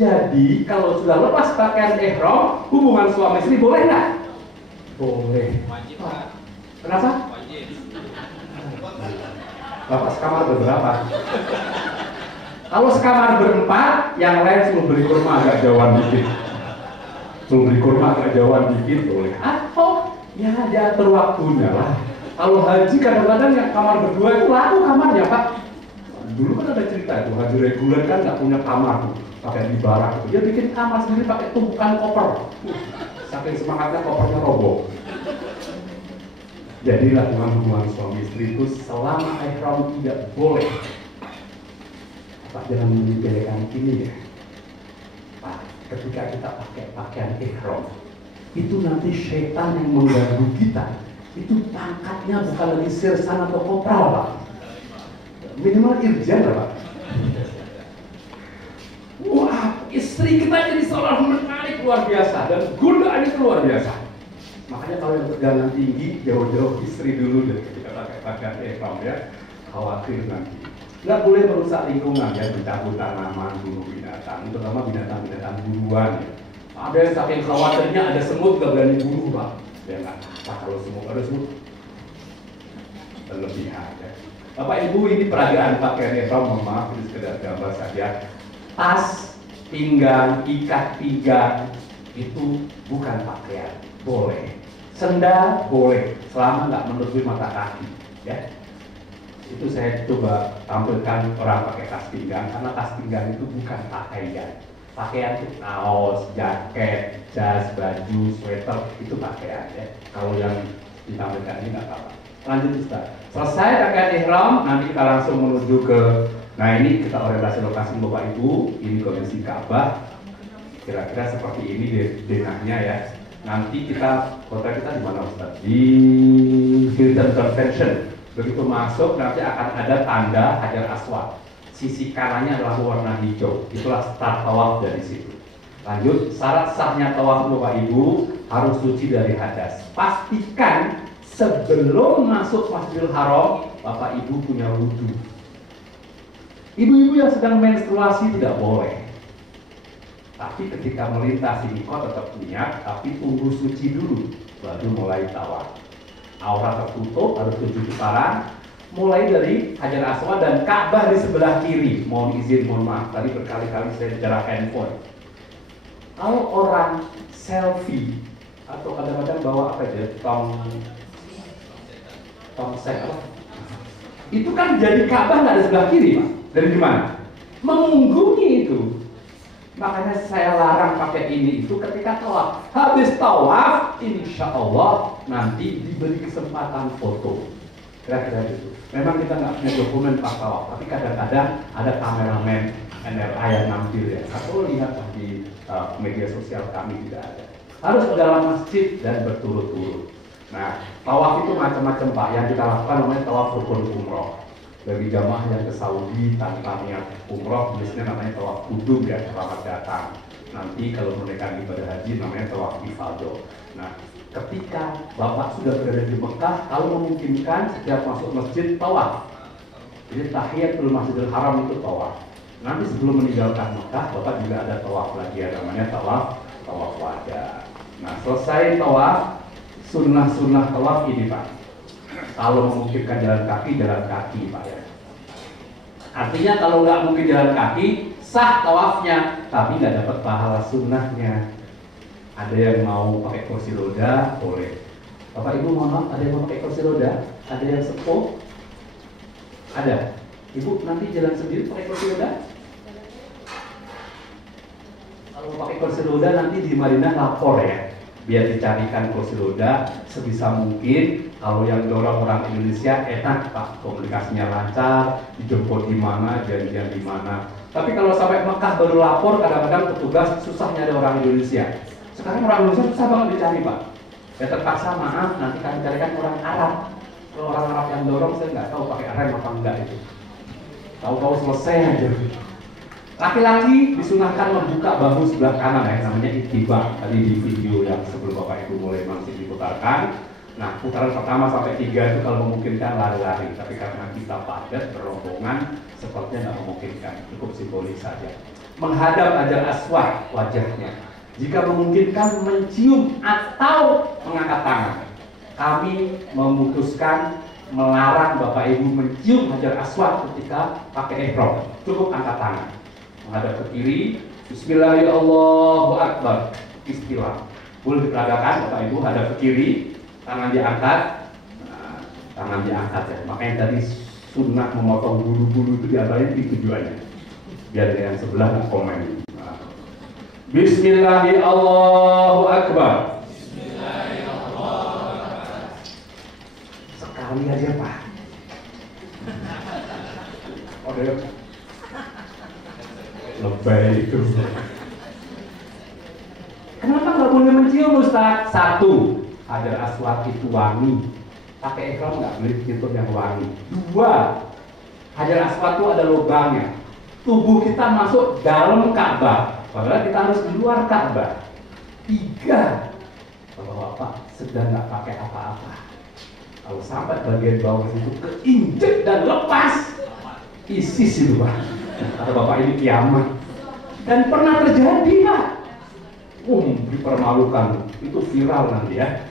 Jadi kalau sudah lepas pakaian ihram, hubungan suami istri boleh nggak? Boleh. Wajib. Kenapa? Wajib. Bapak sekamar berberapa? Kalau sekamar berempat, yang lain suruh beli kurma agak jauhan dikit. Suruh beli kurma agak jauhan dikit boleh. Atau ya diatur waktunya lah. Kalau haji kadang-kadang yang kamar berdua itu laku kamarnya Pak. Dulu kan ada cerita itu, haji reguler kan nggak punya kamar tuh, pakai di barak itu. Dia bikin kamar sendiri pakai tumpukan koper. Saking semangatnya kopernya roboh. Jadi lakukan hubungan suami istri itu selama ihram tidak boleh. Pak, jangan menyepelekan ini ya. Pak, ketika kita pakai pakaian ihram, itu nanti setan yang mengganggu kita, itu pangkatnya bukan lagi sirsan atau kopral Pak. Minimal irjen lah Pak. Wah, istri kita jadi seolah menarik luar biasa dan godaan itu luar biasa. Makanya kalau yang tegangan tinggi, jauh-jauh istri dulu deh ketika pakai pakaian ihram ya. Khawatir nanti. Nggak boleh merusak lingkungan ya, mencabut tanaman, bunuh binatang, terutama binatang-binatang buruan ya. Ada yang saking khawatirnya ada semut nggak berani bunuh Pak. Ya nggak apa kalau semut ada semut berlebihan ya. Bapak Ibu, ini peragaan pakaian ihram, mohon maaf ini sekedar gambar saja. Tas, pinggang, ikat pinggang itu bukan pakaian, boleh. Sendal boleh, selama nggak menutupi mata kaki ya. Itu saya coba tampilkan orang pakai tas pinggang, karena tas pinggang itu bukan pakaian. Pakaian itu kaos, jaket, jas, baju, sweater, itu pakaian ya. Kalau yang ditampilkan ini nggak apa-apa. Lanjut Ustaz. Selesai pakaian ihram, nanti kita langsung menuju ke, nah ini kita orientasi lokasi Bapak Ibu, ini kondisi Ka'bah. Kira-kira seperti ini denahnya ya. Nanti kita, hotel kita di mana Ustaz? Di Hilton Convention. Begitu masuk nanti akan ada tanda Hajar Aswad. Sisi kanannya adalah warna hijau. Itulah start tawaf dari situ. Lanjut, syarat sahnya tawaf Bapak Ibu harus suci dari hadas. Pastikan sebelum masuk Masjidil Haram Bapak Ibu punya wudu. Ibu-ibu yang sedang menstruasi tidak boleh. Tapi ketika melintasi mikot tetap niat, tapi tunggu suci dulu, baru mulai tawaf. Aurat tertutup, harus 7 putaran, mulai dari Hajar Aswad dan Ka'bah di sebelah kiri. Mohon izin, mohon maaf, tadi berkali-kali saya bicara handphone. Kalau orang selfie atau kadang-kadang bawa apa ya, tongseng apa? Itu kan jadi Ka'bah nggak ada sebelah kiri, Pak. Dari mana? Mengunggungi itu. Makanya saya larang pakai ini itu ketika tawaf. Habis tawaf, insya Allah nanti diberi kesempatan foto. Kira-kira gitu. Memang kita nggak punya dokumen pas tawaf, tapi kadang-kadang ada kameramen NRA yang nampil ya. Atau lihat di media sosial kami tidak ada. harus ke dalam masjid dan berturut-turut. Nah, tawaf itu macam-macam Pak. Yang kita lakukan namanya tawaf rukun umroh. Bagi jamaah yang ke Saudi tanpa niat umroh, biasanya namanya tawaf kudum ya, selamat datang. Nanti kalau menunaikan ibadah haji namanya tawaf ifadah. Nah, ketika Bapak sudah berada di Mekah, kalau memungkinkan setiap masuk masjid tawaf. Jadi tahiyatul Masjidil Haram itu tawaf. Nanti sebelum meninggalkan Mekah, Bapak juga ada tawaf lagi ya, namanya tawaf wada. Nah, selesai tawaf, sunnah tawaf ini Pak. Kalau memungkinkan jalan kaki Pak ya. Artinya kalau nggak mungkin jalan kaki, sah tawafnya, tapi nggak dapat pahala sunnahnya. Ada yang mau pakai kursi roda, boleh. Bapak Ibu mohon maaf, ada yang mau pakai kursi roda? Ada yang sepuh? Ada. Ibu nanti jalan sendiri pakai kursi roda? Kalau pakai kursi roda nanti di Madinah lapor ya, biar dicarikan kursi roda sebisa mungkin. Kalau yang dorong orang Indonesia enak Pak, komunikasinya lancar, dijemput di mana, janjian di mana. Tapi kalau sampai Mekah baru lapor, kadang-kadang petugas susah nyari orang Indonesia. Sekarang orang Indonesia susah banget dicari Pak. Ya terpaksa maaf, nanti kami carikan orang Arab. Kalau orang Arab yang dorong saya nggak tahu pakai rem apa enggak itu. Tahu-tahu selesai aja. Laki-laki disunahkan membuka bahu sebelah kanan ya, namanya ittiba. Tadi di video yang sebelum Bapak Ibu mulai masih diputarkan. Nah, putaran pertama sampai 3 itu kalau memungkinkan lari-lari. Tapi karena kita padat berombongan, sepertinya nggak memungkinkan. Cukup simbolis saja. Menghadap Hajar Aswad wajahnya. Jika memungkinkan mencium atau mengangkat tangan. Kami memutuskan melarang Bapak Ibu mencium Hajar Aswad ketika pakai ihram. Cukup angkat tangan. Menghadap ke kiri. Bismillahirrahmanirrahim. Istilah. Boleh diperagakan Bapak Ibu hadap ke kiri. Tangan diangkat, nah, tangan diangkat ya. Makanya tadi sunnah memotong bulu-bulu itu diantaranya itu tujuannya. Biar yang sebelah nggak komen. Nah. Bismillahirrahmanirrahim. Sekali aja Pak. Oh deh. Lebay itu. Kenapa nggak boleh mencium Ustaz? 1. Hajar Aswad itu wangi, pakai ihram nggak boleh tutup yang wangi. 2, Hajar Aswad itu ada lubangnya. Tubuh kita masuk dalam Ka'bah, padahal kita harus di luar Ka'bah. 3, Bapak-bapak sedang nggak pakai apa-apa. Kalau sampai bagian bawah itu keinjek dan lepas, ISIS itu Pak. Kata Bapak ini kiamat. Dan pernah terjadi Pak. Dipermalukan, itu viral nanti ya.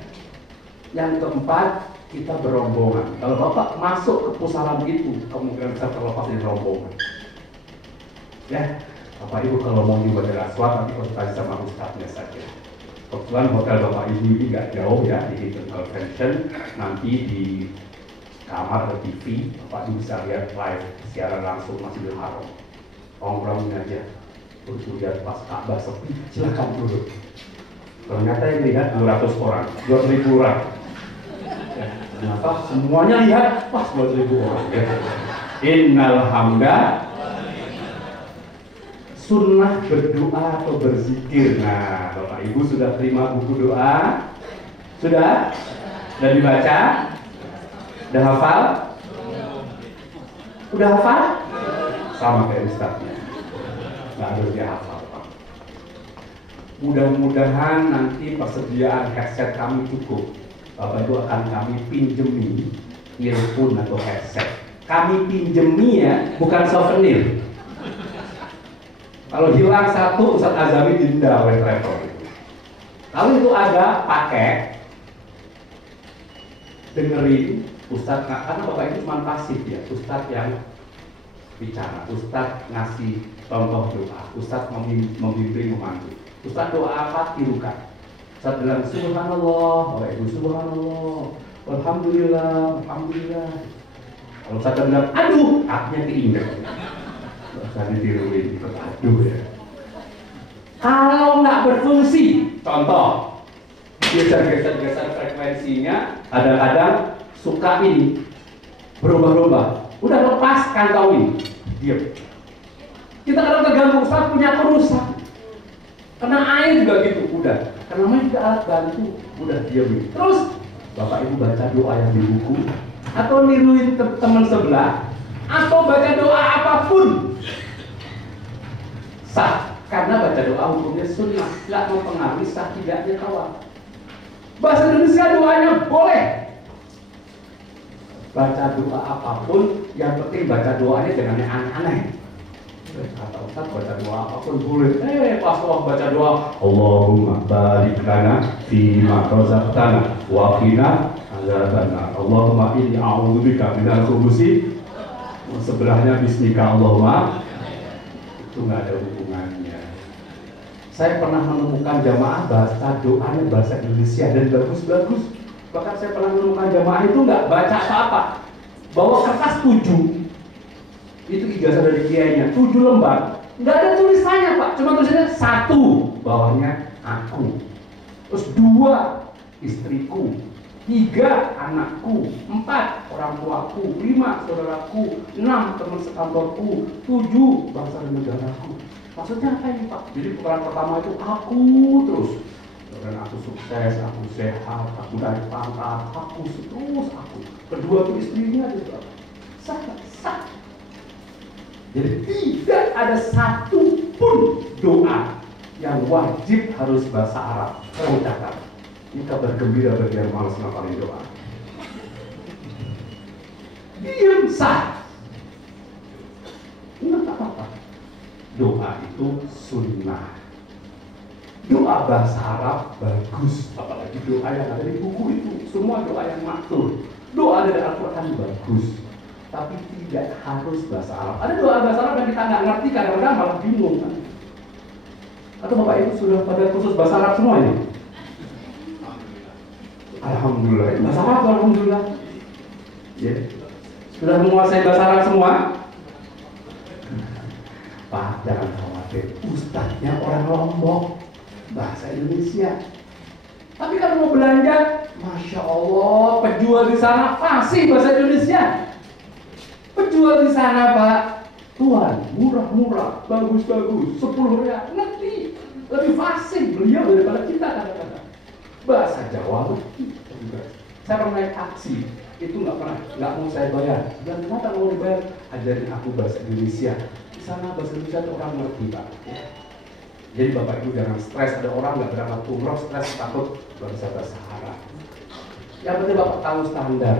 Yang keempat, kita berombongan. Kalau Bapak masuk ke pusaran itu, kemungkinan bisa terlepas dari rombongan. Ya, Bapak Ibu kalau mau di Hajar Aswad, nanti konsultasi sama ustadznya saja. Kebetulan hotel Bapak Ibu ini nggak jauh ya, di Hilton Convention. Nanti di kamar TV, Bapak Ibu bisa lihat live, siaran langsung Masjidil Haram. Nongkrongin aja. Terus lihat pas Ka'bah sepi, silakan duduk. Ternyata yang lihat 200 orang, 2.000 orang. Ternyata semuanya lihat pas 2.000 orang. Innal hamda. Sunnah berdoa atau berzikir. Nah, Bapak Ibu sudah terima buku doa? Sudah? Sudah dibaca? Sudah hafal? Udah hafal? Sama kayak ustadznya. Nggak harus dia hafal Pak. Mudah-mudahan nanti persediaan headset kami cukup. Bapak Ibu akan kami pinjemi earphone atau headset. Kami pinjemi ya, bukan souvenir. Kalau hilang satu, Ustadz Azami denda oleh travel. Kalau itu ada, pakai, dengerin Ustadz, karena Bapak Ibu cuma pasif ya, Ustadz yang bicara, Ustadz ngasih contoh doa, Ustadz membimbing memandu. Ustadz doa apa? Tirukan. Ustadz bilang subhanallah, Bapak Ibu subhanallah, alhamdulillah, alhamdulillah. Kalau Ustadz bilang aduh, artinya keinget. Ustadz ditiruin, aduh ya. Kalau nggak berfungsi, contoh, geser-geser frekuensinya, kadang-kadang suka ini berubah-ubah. Udah lepas kantongin, diam. Kita kadang terganggu, Ustaz punya perusahaan. Kena air juga gitu, udah. Karena namanya juga alat bantu, udah diam. Terus Bapak Ibu baca doa yang di buku, atau niruin teman sebelah, atau baca doa apapun, sah. Karena baca doa hukumnya sunnah, nggak mempengaruhi sah tidaknya kawan. Bahasa Indonesia doanya boleh. Baca doa apapun, yang penting baca doanya jangan yang aneh-aneh. Kata Ustaz baca doa apapun boleh. Pas waktu baca doa, Allahumma barik lana fi ma razaqtana wa qina azabannar. Allahumma inni a'udzubika minal khubuthi. Sebelahnya bismika Allahumma. Itu nggak ada hubungannya. Saya pernah menemukan jamaah baca doanya bahasa Indonesia dan bagus-bagus. Bahkan saya pernah menemukan jamaah itu nggak baca apa-apa, bawa kertas 7. Itu ijazah dari kiainya, 7 lembar. Nggak ada tulisannya Pak, cuma tulisannya 1, bawahnya aku. Terus 2, istriku. 3, anakku. 4, orang tuaku. 5, saudaraku. 6, teman sekantorku. 7, bangsa dan negaraku. Maksudnya apa ini Pak? Jadi peran pertama itu aku terus. Dan aku sukses, aku sehat, aku naik pangkat, aku terus aku. Kedua itu istrinya juga. Sah. Jadi tidak ada satu pun doa yang wajib harus bahasa Arab. Saya catat. Ini kabar gembira bagi yang malas ngapalin doa. Diam sah. Enggak apa-apa. Doa itu sunnah. Doa bahasa Arab bagus, apalagi doa yang ada di buku itu. Semua doa yang maktur. Doa dari Al-Quran bagus, tapi tidak harus bahasa Arab. Ada doa bahasa Arab yang kita nggak ngerti, kadang-kadang malah bingung kan? Atau Bapak Ibu sudah pada kursus bahasa Arab semua ini? Alhamdulillah, itu bahasa Arab alhamdulillah. Ya. Sudah menguasai bahasa Arab semua? Pak, jangan khawatir, ustadznya orang Lombok, bahasa Indonesia. Tapi kalau mau belanja, Masya Allah, penjual di sana fasih bahasa Indonesia. Penjual di sana Pak, Tuhan, murah-murah, bagus-bagus, 10 rial, ngerti. Lebih fasih beliau daripada kita kadang-kadang. Bahasa Jawa lebih. Saya pernah naik taksi, itu nggak mau saya bayar. Dan kenapa nggak mau dibayar? Ajarin aku bahasa Indonesia. Di sana bahasa Indonesia itu orang ngerti Pak. Jadi Bapak Ibu jangan stres, ada orang nggak berangkat umroh stres takut bahasa Arab. Yang penting Bapak tahu standar.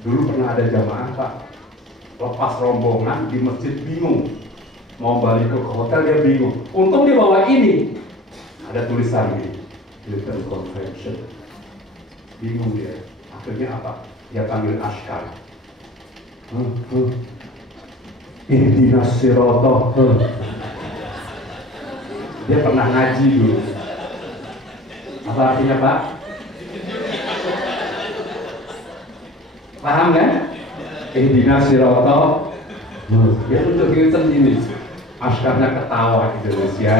Dulu pernah ada jamaah Pak, lepas rombongan di masjid bingung, mau balik ke hotel dia bingung. Untung dia bawa ini, ada tulisan ini, Hilton Convention. Bingung dia. Akhirnya apa? Dia panggil askar. Ihdinas sirata. Dia pernah ngaji dulu. Apa artinya Pak? Paham kan? Ihdinas sirata. Dia tunjukin sendiri. Askarnya ketawa Indonesia.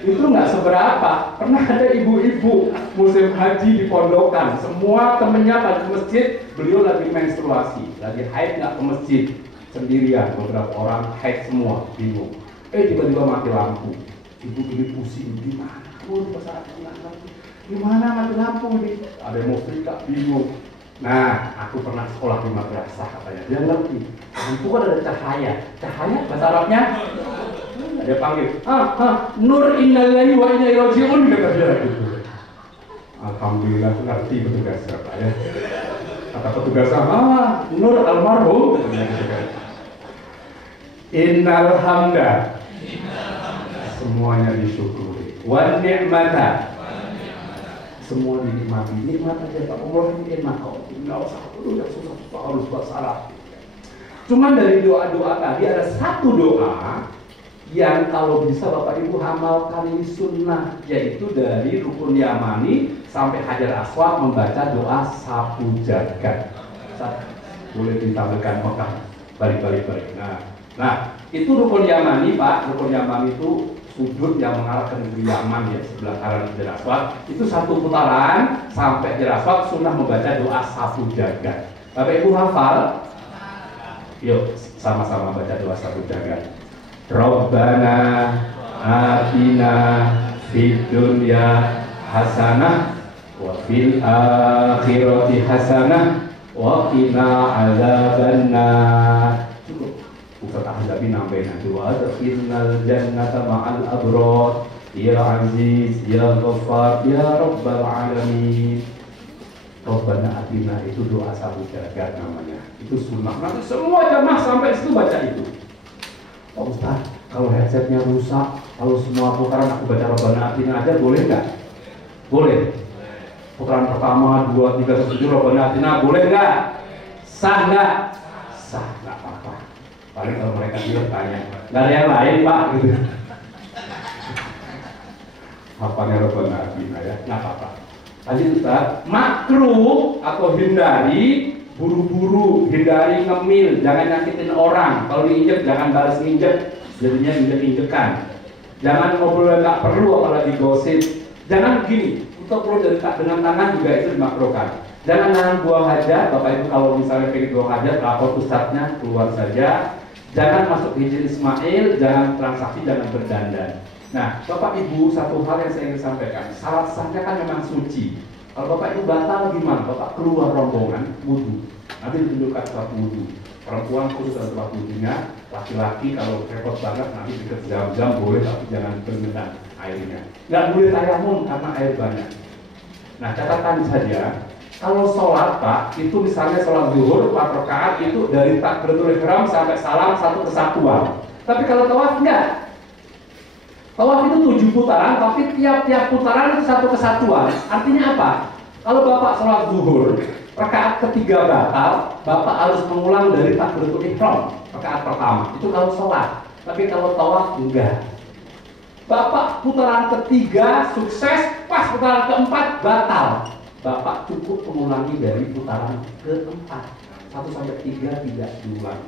Itu nggak seberapa. Pernah ada ibu-ibu musim haji di pondokan, semua temennya pada ke masjid, beliau lagi menstruasi, lagi haid nggak ke masjid, sendirian, beberapa orang haid semua, bingung. Tiba-tiba mati lampu. Ibu ini pusing, gimana? Gimana mati lampu ini? Ada yang mau cerita, bingung. Nah, aku pernah sekolah di madrasah katanya. Dia ngerti. Lampu kan ada cahaya. Cahaya bahasa Arabnya? Dia panggil, Nur innalillahi wa inna ilaihi raji'un, kata dia gitu. Alhamdulillah ngerti petugasnya Pak ya. Kata petugasnya, Nur almarhum. Innal hamda, semuanya disyukuri. Wa ni'mata, semua dinikmati. Nikmat aja Pak, Allah ini enak kok. Nggak usah yang susah-susah harus bahasa Arab. Cuman dari doa-doa tadi ada satu doa yang kalau bisa Bapak Ibu hamalkan, ini sunnah, yaitu dari Rukun Yamani sampai Hajar Aswad membaca doa sapu jagat. Boleh ditampilkan Mekah, balik. Nah, itu Rukun Yamani Pak. Rukun Yamani itu sudut yang mengarah ke negeri Yaman ya, sebelah kanan Hajar Aswad. Itu satu putaran sampai Hajar Aswad sunnah membaca doa sapu jagat. Bapak Ibu hafal? Yuk sama-sama baca doa sapu jagat. Rabbana atina fid dunya hasanah wa fil akhirati hasanah wa qina adzabannar. Cukup. Ustaz Ahzabi nambahin nanti wa adkhilnal jannata ma'al abrar ya aziz ya ghaffar ya rabbal alamin. Rabbana atina itu doa sabu jagat namanya. Itu sunnah. Nanti semua jamaah sampai situ baca itu. Pak Ustaz, kalau headsetnya rusak, kalau semua putaran aku baca Rabbana atina aja boleh nggak? Boleh. Putaran pertama, 2, 3, 7 Rabbana atina boleh nggak? Sah nggak? Sah, nggak apa-apa. Paling kalau mereka bilang tanya, nggak ada yang lain Pak gitu. Apanya Rabbana atina ya, nggak apa-apa. Tadi Ustaz, makruh atau hindari buru-buru, hindari ngemil, jangan nyakitin orang. Kalau diinjek jangan balas nginjek, jadinya injek-injekan. Jangan ngobrol yang nggak perlu, apalagi gosip. Jangan begini, untuk perlu dengan tangan juga itu dimakruhkan. Jangan nahan buang hajat, Bapak Ibu kalau misalnya pengen buang hajat, lapor ustadznya keluar saja. Jangan masuk hijri Ismail, jangan transaksi, jangan berdandan. Nah, Bapak Ibu, satu hal yang saya ingin sampaikan, syarat sahnya kan memang suci. Kalau Bapak Ibu batal gimana? Bapak keluar rombongan wudhu. Nanti ditunjukkan surat wudhu. Perempuan khusus ada surat wudhunya. Laki-laki kalau repot banget nanti dekat jam-jam boleh, tapi jangan berendam airnya. Nggak boleh tayamum karena air banyak. Nah, catatan saja, kalau sholat Pak, itu misalnya sholat zuhur 4 rakaat itu dari takbiratul ihram sampai salam satu kesatuan. Tapi kalau tawaf enggak. Tawaf itu 7 putaran, tapi tiap-tiap putaran itu satu kesatuan. Artinya apa? Kalau Bapak sholat zuhur, rakaat ketiga batal, Bapak harus mengulang dari takbiratul ihram, rakaat pertama. Itu kalau sholat. Tapi kalau tawaf enggak. Bapak putaran ketiga sukses, pas putaran keempat batal. Bapak cukup mengulangi dari putaran keempat. 1 sampai 3 tidak diulang.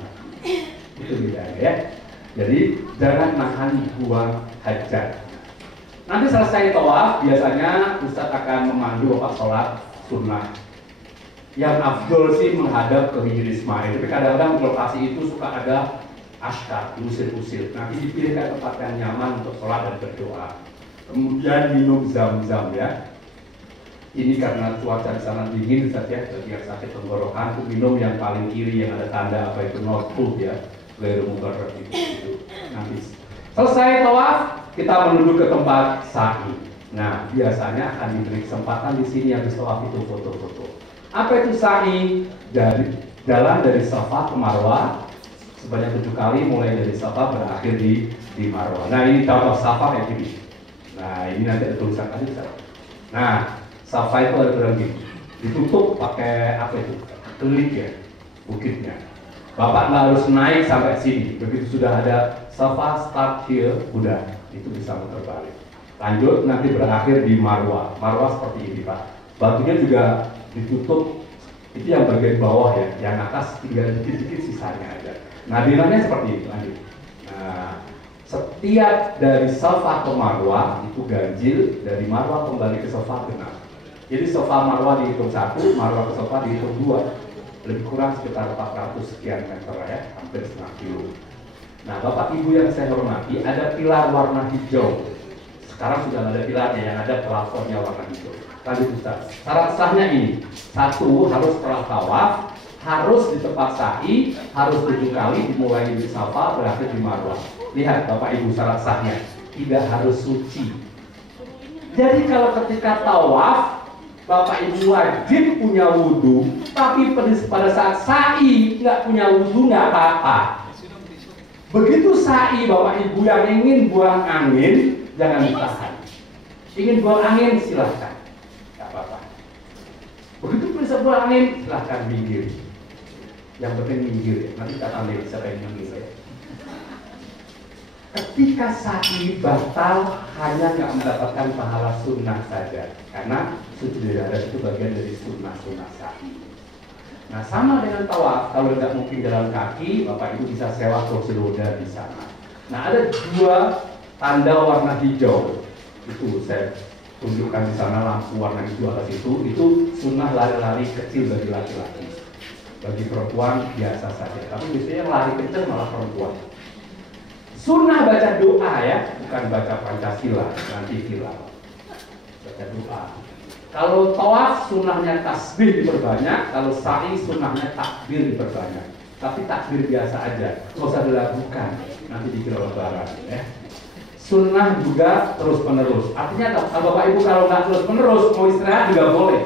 Itu bedanya ya. Jadi jangan nahani buang hajat. Nanti selesai tawaf, biasanya Ustadz akan memandu Bapak sholat sunnah. Yang afdol sih menghadap ke hijri Ismail. Tapi kadang-kadang di lokasi itu suka ada askar, usir-usir. Nanti dipilihkan tempat yang nyaman untuk sholat dan berdoa. Kemudian minum zam-zam ya. Ini karena cuaca di sana dingin saja, bagi yang sakit tenggorokan, itu minum yang paling kiri yang ada tanda apa itu notebook ya. Mubarak itu nanti selesai tawaf kita menuju ke tempat sa'i. Nah biasanya akan diberi kesempatan di sini habis tawaf itu foto-foto. Apa itu sa'i? Dari jalan dari Safa ke Marwah sebanyak 7 kali, mulai dari Safa berakhir di Marwah. Nah ini contoh Safa kayak gini. Nah ini nanti ada tulisan tadi. Nah Safa itu ada bilang gini, ditutup pakai apa itu? Telik ya, bukitnya. Bapak nggak harus naik sampai sini. Begitu sudah ada Safa start here, udah itu bisa muter balik. Lanjut nanti berakhir di Marwah. Marwah seperti ini Pak. Batunya juga ditutup. Itu yang bagian bawah ya. Yang atas tinggal dikit-dikit sisanya aja. Nah dinamanya seperti itu. Lanjut. Nah setiap dari Safa ke Marwah itu ganjil, dari Marwah kembali ke Safa genap. Jadi Safa Marwah dihitung 1, Marwah ke Safa dihitung 2. Lebih kurang sekitar 400 sekian meter ya, hampir setengah kilo. Nah Bapak Ibu yang saya hormati, ada pilar warna hijau. Sekarang sudah ada pilarnya, yang ada plafonnya warna hijau. Lanjut Ustaz, syarat sahnya ini. 1, harus setelah tawaf, harus di tempat sa'i, harus 7 kali, dimulai di Safa, berakhir di Marwah. Lihat Bapak Ibu syarat sahnya, tidak harus suci. Jadi kalau ketika tawaf, Bapak Ibu wajib punya wudhu, tapi pada saat sa'i nggak punya wudhu nggak apa-apa. Begitu sa'i Bapak Ibu yang ingin buang angin, jangan ditahan. Ingin buang angin silahkan, nggak apa-apa. Begitu bisa buang angin, silahkan minggir. Yang penting minggir ya, nanti kata lihat siapa yang minggir ya. Ketika sa'i batal hanya nggak mendapatkan pahala sunnah saja, karena sujud dada itu bagian dari sunnah sa'i. Nah sama dengan tawaf, kalau nggak mungkin jalan kaki, Bapak Ibu bisa sewa kursi roda di sana. Nah ada 2 tanda warna hijau, itu saya tunjukkan di sana lampu warna hijau atas itu sunnah lari-lari kecil bagi laki-laki. Bagi perempuan biasa saja, tapi biasanya lari kecil malah perempuan. Sunnah baca doa ya, bukan baca Pancasila, nanti viral. Baca doa. Kalau tawaf sunnahnya tasbih diperbanyak, kalau sa'i sunnahnya takbir diperbanyak. Tapi takbir biasa aja, nggak usah dilakukan, nanti dikira lebaran ya. Sunnah juga terus menerus. Artinya kalau Bapak Ibu kalau nggak terus menerus mau istirahat juga boleh.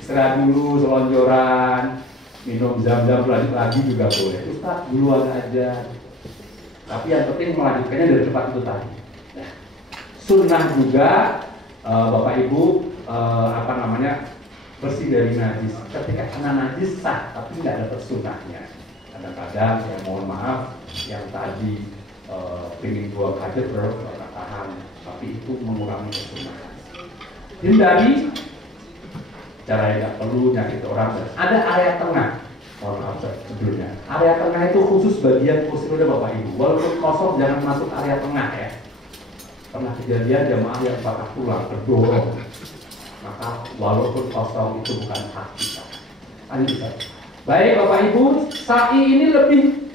Istirahat dulu, selonjoran, minum zam-zam lagi juga boleh. Ustaz duluan aja. Tapi yang penting melanjutkannya dari tempat itu tadi. Nah, sunnah juga Bapak Ibu bersih dari najis. Ketika kena najis sah, tapi nggak dapat sunnahnya. Kadang-kadang ya mohon maaf yang tadi pengen buang hajat tahan, tapi itu mengurangi kesunahan. Hindari cara yang nggak perlu nyakit orang. Ada area tengah. Mohon maaf sebelumnya. Area tengah itu khusus bagian kursi roda Bapak Ibu. Walaupun kosong jangan masuk area tengah ya. Pernah kejadian jamaah yang patah tulang terdorong. Maka walaupun kosong itu bukan hak kita. Bisa. Baik Bapak Ibu, sa'i ini lebih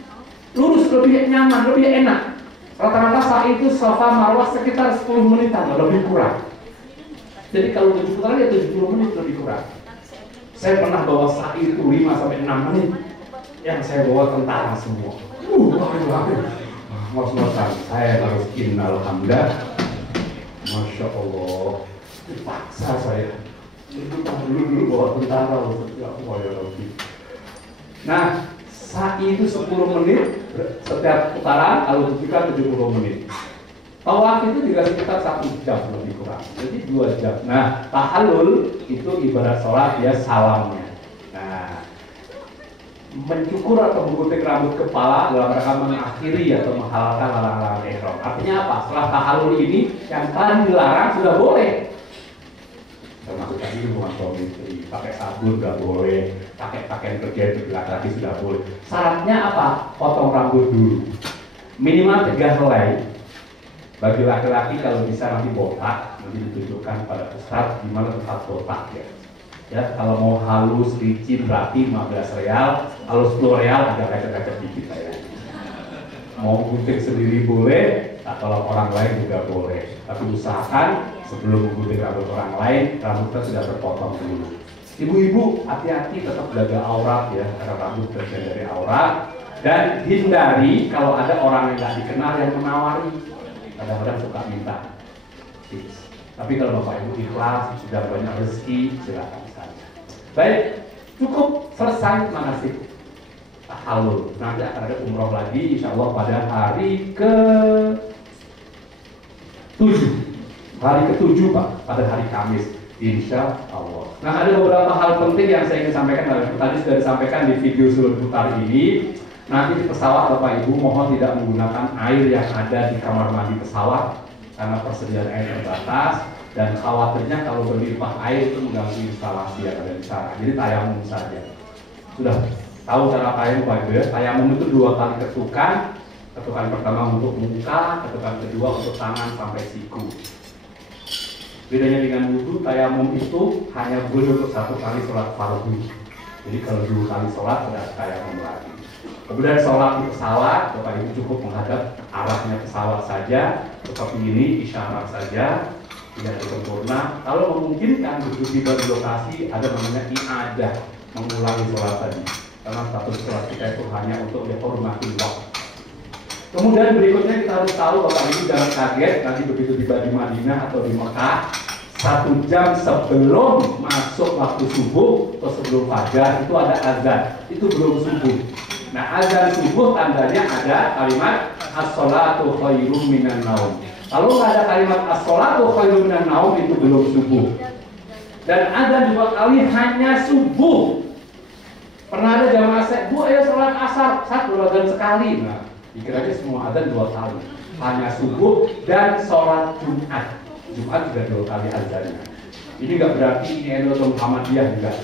lurus, lebih nyaman, lebih enak. Rata-rata sa'i itu Safa Marwah sekitar 10 menitan, lebih kurang. Jadi kalau 7 putaran ya 70 menit lebih kurang. Saya pernah bawa sa'i itu 5-6 menit. Yang saya bawa tentara semua. Ngos-ngosan, saya harus alhamdulillah. Masya Allah. Dipaksa saya. Itu dulu bawa tentara. Nah, sa'i itu 10 menit setiap putaran, kalau juga 70 menit. Tawaf itu juga sekitar 1 jam lebih kurang, jadi 2 jam. Nah, tahallul itu ibarat sholat ya salamnya. Nah, mencukur atau menggunting rambut kepala dalam rangka mengakhiri atau menghalalkan larangan ihram. Artinya apa? Setelah tahallul ini yang tadi dilarang sudah boleh. Termasuk tadi hubungan suami istri, pakai sabun nggak boleh, pakai pakaian kerja itu laki-laki sudah boleh. Syaratnya apa? Potong rambut dulu, minimal 3 helai. Bagi laki-laki kalau bisa nanti botak, nanti ditunjukkan pada ustadz gimana tempat botak ya. Ya kalau mau halus, licin, rapi 15 real, kalau 10 real agak lecet-lecet dikit ya. Mau gunting sendiri boleh, atau orang lain juga boleh. Tapi usahakan sebelum menggunting rambut orang lain, rambutnya sudah terpotong dulu. Ibu-ibu hati-hati tetap jaga aurat ya, karena rambut bagian dari aurat. Dan hindari kalau ada orang yang nggak dikenal yang menawari. Kadang-kadang suka minta tips. Tapi kalau Bapak Ibu ikhlas, sudah banyak rezeki, silakan saja. Baik, cukup selesai manasik tahallul. Nanti akan ada umroh lagi, insya Allah pada hari ke-7. Hari ke-7 Pak, pada hari Kamis, insya Allah. Nah, ada beberapa hal penting yang saya ingin sampaikan. Tadi sudah disampaikan di video sebelum putar ini. Nanti di pesawat Bapak Ibu mohon tidak menggunakan air yang ada di kamar mandi pesawat karena persediaan air terbatas dan khawatirnya kalau berlimpah air itu mengganggu instalasi yang ada di sana. Jadi tayamum saja. Sudah tahu cara tayamum Bapak Ibu ya? Tayamum itu 2 kali ketukan. Ketukan pertama untuk muka, ketukan kedua untuk tangan sampai siku. Bedanya dengan wudu, tayamum itu hanya boleh untuk 1 kali sholat fardu. Jadi kalau 2 kali sholat sudah tayamum lagi. Kemudian sholat di pesawat, Bapak Ibu cukup menghadap arahnya pesawat saja, seperti ini, isyarat saja, tidak sempurna. Kalau memungkinkan begitu tiba di lokasi, ada namanya i'adah, mengulangi sholat tadi. Karena status sholat kita itu hanya untuk dihormati waktu. Kemudian berikutnya kita harus tahu Bapak Ibu jangan kaget nanti begitu tiba di Madinah atau di Mekah, 1 jam sebelum masuk waktu subuh atau sebelum fajar itu ada azan, itu belum subuh. Nah, azan subuh tandanya ada kalimat as-sholatu khairum minan naum. Kalau nggak ada kalimat as-sholatu khairum minan naum itu belum subuh. Dan azan 2 kali hanya subuh. Pernah ada jamaah saya, Bu ayo sholat asar, satu azan sekali. Nah, dikiranya semua azan 2 kali. Hanya subuh dan sholat Jumat. Jumat juga 2 kali azannya. Ini nggak berarti ini NU atau Muhammadiyah juga.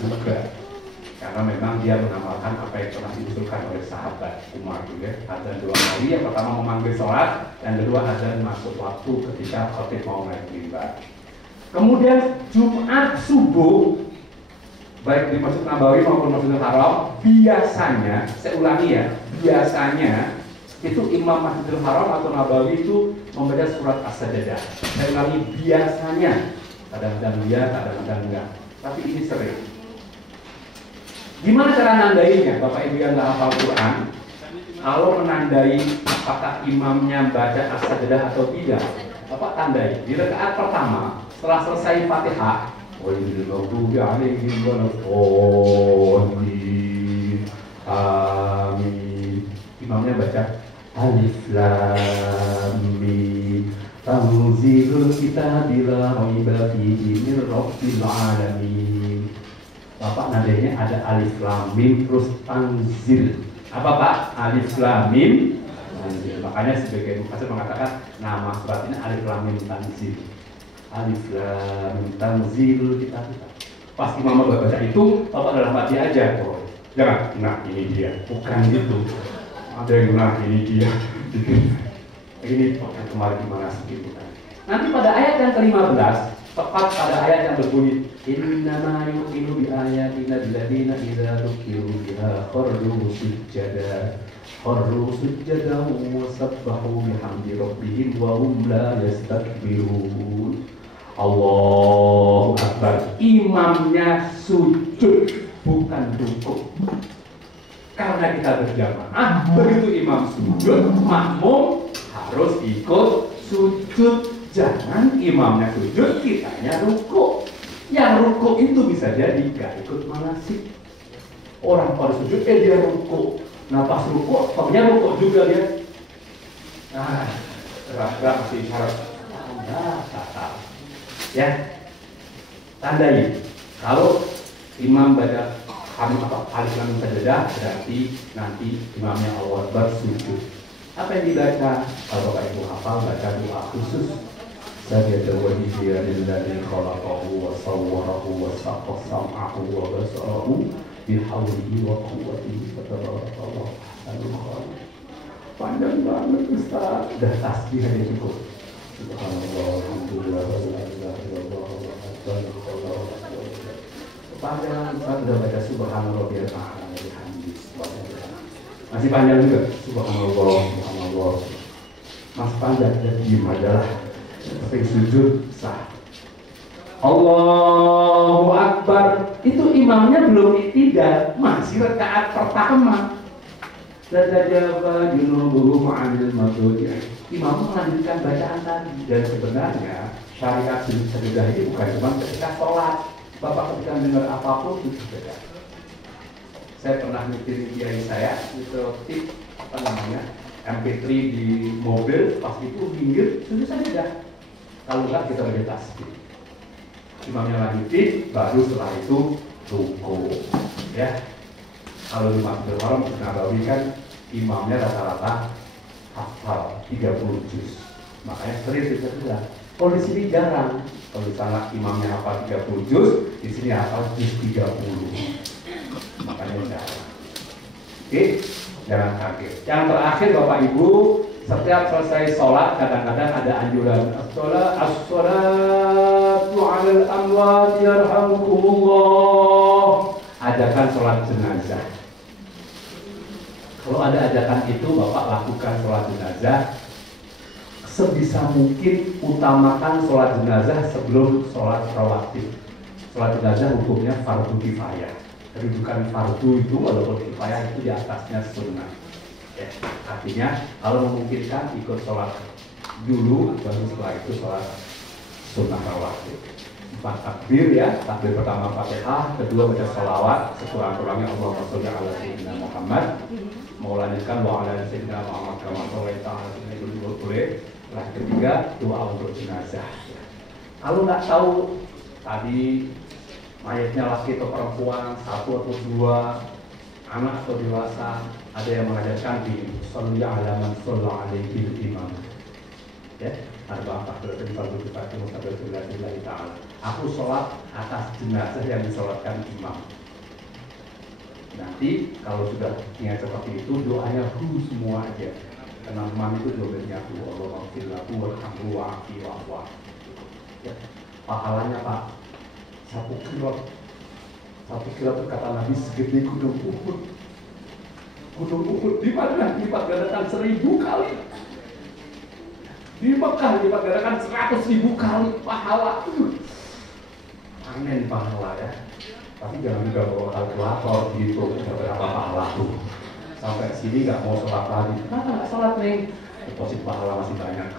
Karena memang dia mengamalkan apa yang telah diusulkan oleh sahabat Umar juga. Azan 2 kali, yang pertama memanggil sholat, dan kedua azan masuk waktu ketika khatib mau naik mimbar. Kemudian Jumat subuh, baik di Masjid Nabawi maupun Masjidil Haram, biasanya, saya ulangi ya, biasanya Itu Imam Masjidil Haram atau Nabawi itu membaca surat As-Sajdah. Saya ulangi, biasanya, kadang-kadang dia, kadang-kadang enggak. Tapi ini sering. Gimana cara nandainya, Bapak Ibu yang nggak hafal Quran? Kalau menandai apakah imamnya baca As-Sajdah atau tidak, Bapak tandai. Di rakaat pertama, setelah selesai Fatihah, amin. Imamnya baca Alif Lam Mim Tanzilul Kitabil La Raiba Fihi Mir Rabbil Alamin. Bapak nadanya ada Alif Lam Mim terus Tanzil. Apa Pak? Alif Lam Mim Tanzil. Makanya sebagian mufassir mengatakan nama surat ini Alif Lam Mim Tanzil. Alif Lam Mim Tanzilul Kitabil. Pas imam baca itu, Bapak dalam hati aja. Oh, jangan, nah ini dia. Bukan gitu. Ada yang nah ini dia. Ini yang kemarin gimana segitu kan. Nanti pada ayat yang ke-15, tepat pada ayat yang berbunyi innama yu'minu bi ayatina alladziina idza dzukiru biha kharru sujjada wa sabbahu bihamdi rabbihim wa hum la yastakbirun. Allahu Akbar. Imamnya sujud bukan rukuk. Karena kita berjamaah, begitu imam sujud, makmum harus ikut sujud. Jangan imamnya sujud, kitanya rukuk. Yang rukuk itu bisa jadi gak ikut manasik. Orang pada sujud, dia rukuk. Nah pas rukuk, temennya rukuk juga dia. Nah, gerak-gerak masih isyarat. Ya, tandai. Kalau imam baca kami apa Alif Lam Mim Sajdah, berarti nanti imamnya Allah Akbar sujud. Apa yang dibaca? Kalau Bapak Ibu hafal, baca doa khusus. Sajada wajhiya lillazi khalaqahu wa sawwarahu wa saqqa sam'ahu wa basarahu bihawlihi wa quwwatihi fatabarakallahu ahsanul khaliqin. Panjang banget Ustaz. Udah tasbih aja cukup. Subhanallah, alhamdulillah, la ilaha illallah, panjang Ustaz udah baca subhanallah biar ta'ala masih panjang juga subhanallah. Masih panjang, dan diem aja lah. Seperti sujud sah. Allahu Akbar. Itu imamnya belum iktidal, masih rakaat pertama. Tajaba junubuhum 'anil madhu'i. Imam melanjutkan bacaan tadi. Dan sebenarnya syariat sajdah ini bukan cuma ketika sholat. Bapak ketika dengar apapun itu beda. Saya pernah nyetir kiai saya, itu tip apa namanya MP3 di mobil, pas itu pinggir, sudah saja. Kalau enggak kita baca tasbih. Imamnya lanjutin, baru setelah itu ruku. Ya, kalau di Masjidil Haram Nabawi kan imamnya rata-rata hafal 30 juz. Makanya sering kita bilang. Kalau di sini jarang. Kalau di sana imamnya hafal 30 juz, di sini hafal juz 30. Makanya jarang. Oke, jangan kaget. Yang terakhir Bapak Ibu, setiap selesai sholat kadang-kadang ada anjuran as-sholatu 'alal amwat yarhamukumullah. Ajakan sholat jenazah. Kalau ada ajakan itu, Bapak lakukan sholat jenazah. Sebisa mungkin utamakan sholat jenazah sebelum sholat rawatib. Sholat jenazah hukumnya fardu kifayah. Tapi bukan fardu itu, walaupun kifayah itu di atasnya sunnah. Ya, artinya kalau memungkinkan ikut sholat dulu, baru setelah itu sholat sunnah rawatib. 4 takbir ya, takbir pertama Fatihah, kedua baca sholawat, sekurang-kurangnya Allahumma sholli ala sayyidina Muhammad. Mau lanjutkan wa ala sayyidina Muhammad kama shallaita ala sayyidina Ibrahim boleh. Yang ketiga, doa untuk jenazah. Kalau nggak tahu tadi mayatnya laki atau perempuan, 1 atau 2, anak atau dewasa, ada yang mengajarkan di sholli ala man shalla alaihi imam. Ya, aku sholat atas jenazah yang disolatkan imam. Nanti kalau sudah niat seperti itu, doanya semua aja. Karena imam itu doanya Allah maghfirlahu warhamhu wa'afi wa'fu. Ya, pahalanya Pak 1 kilo itu kata Nabi segede gunung Uhud. Gunung Uhud di Madinah dilipat gandakan 1000 kali. Di Mekah dilipat gandakan 100.000 kali pahala. Amin pahala ya. Tapi jangan juga bawa kalkulator gitu, berapa pahala tuh. Sampai sini nggak mau sholat lagi. Kenapa nggak sholat nih? Deposit pahala masih banyak.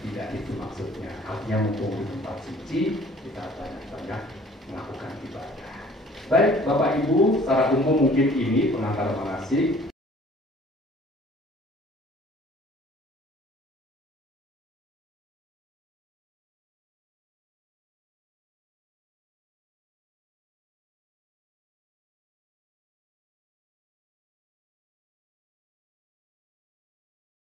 Tidak itu maksudnya. Artinya mumpung di tempat suci, kita banyak-banyak melakukan ibadah. Baik, Bapak Ibu, secara umum mungkin ini pengantar manasik.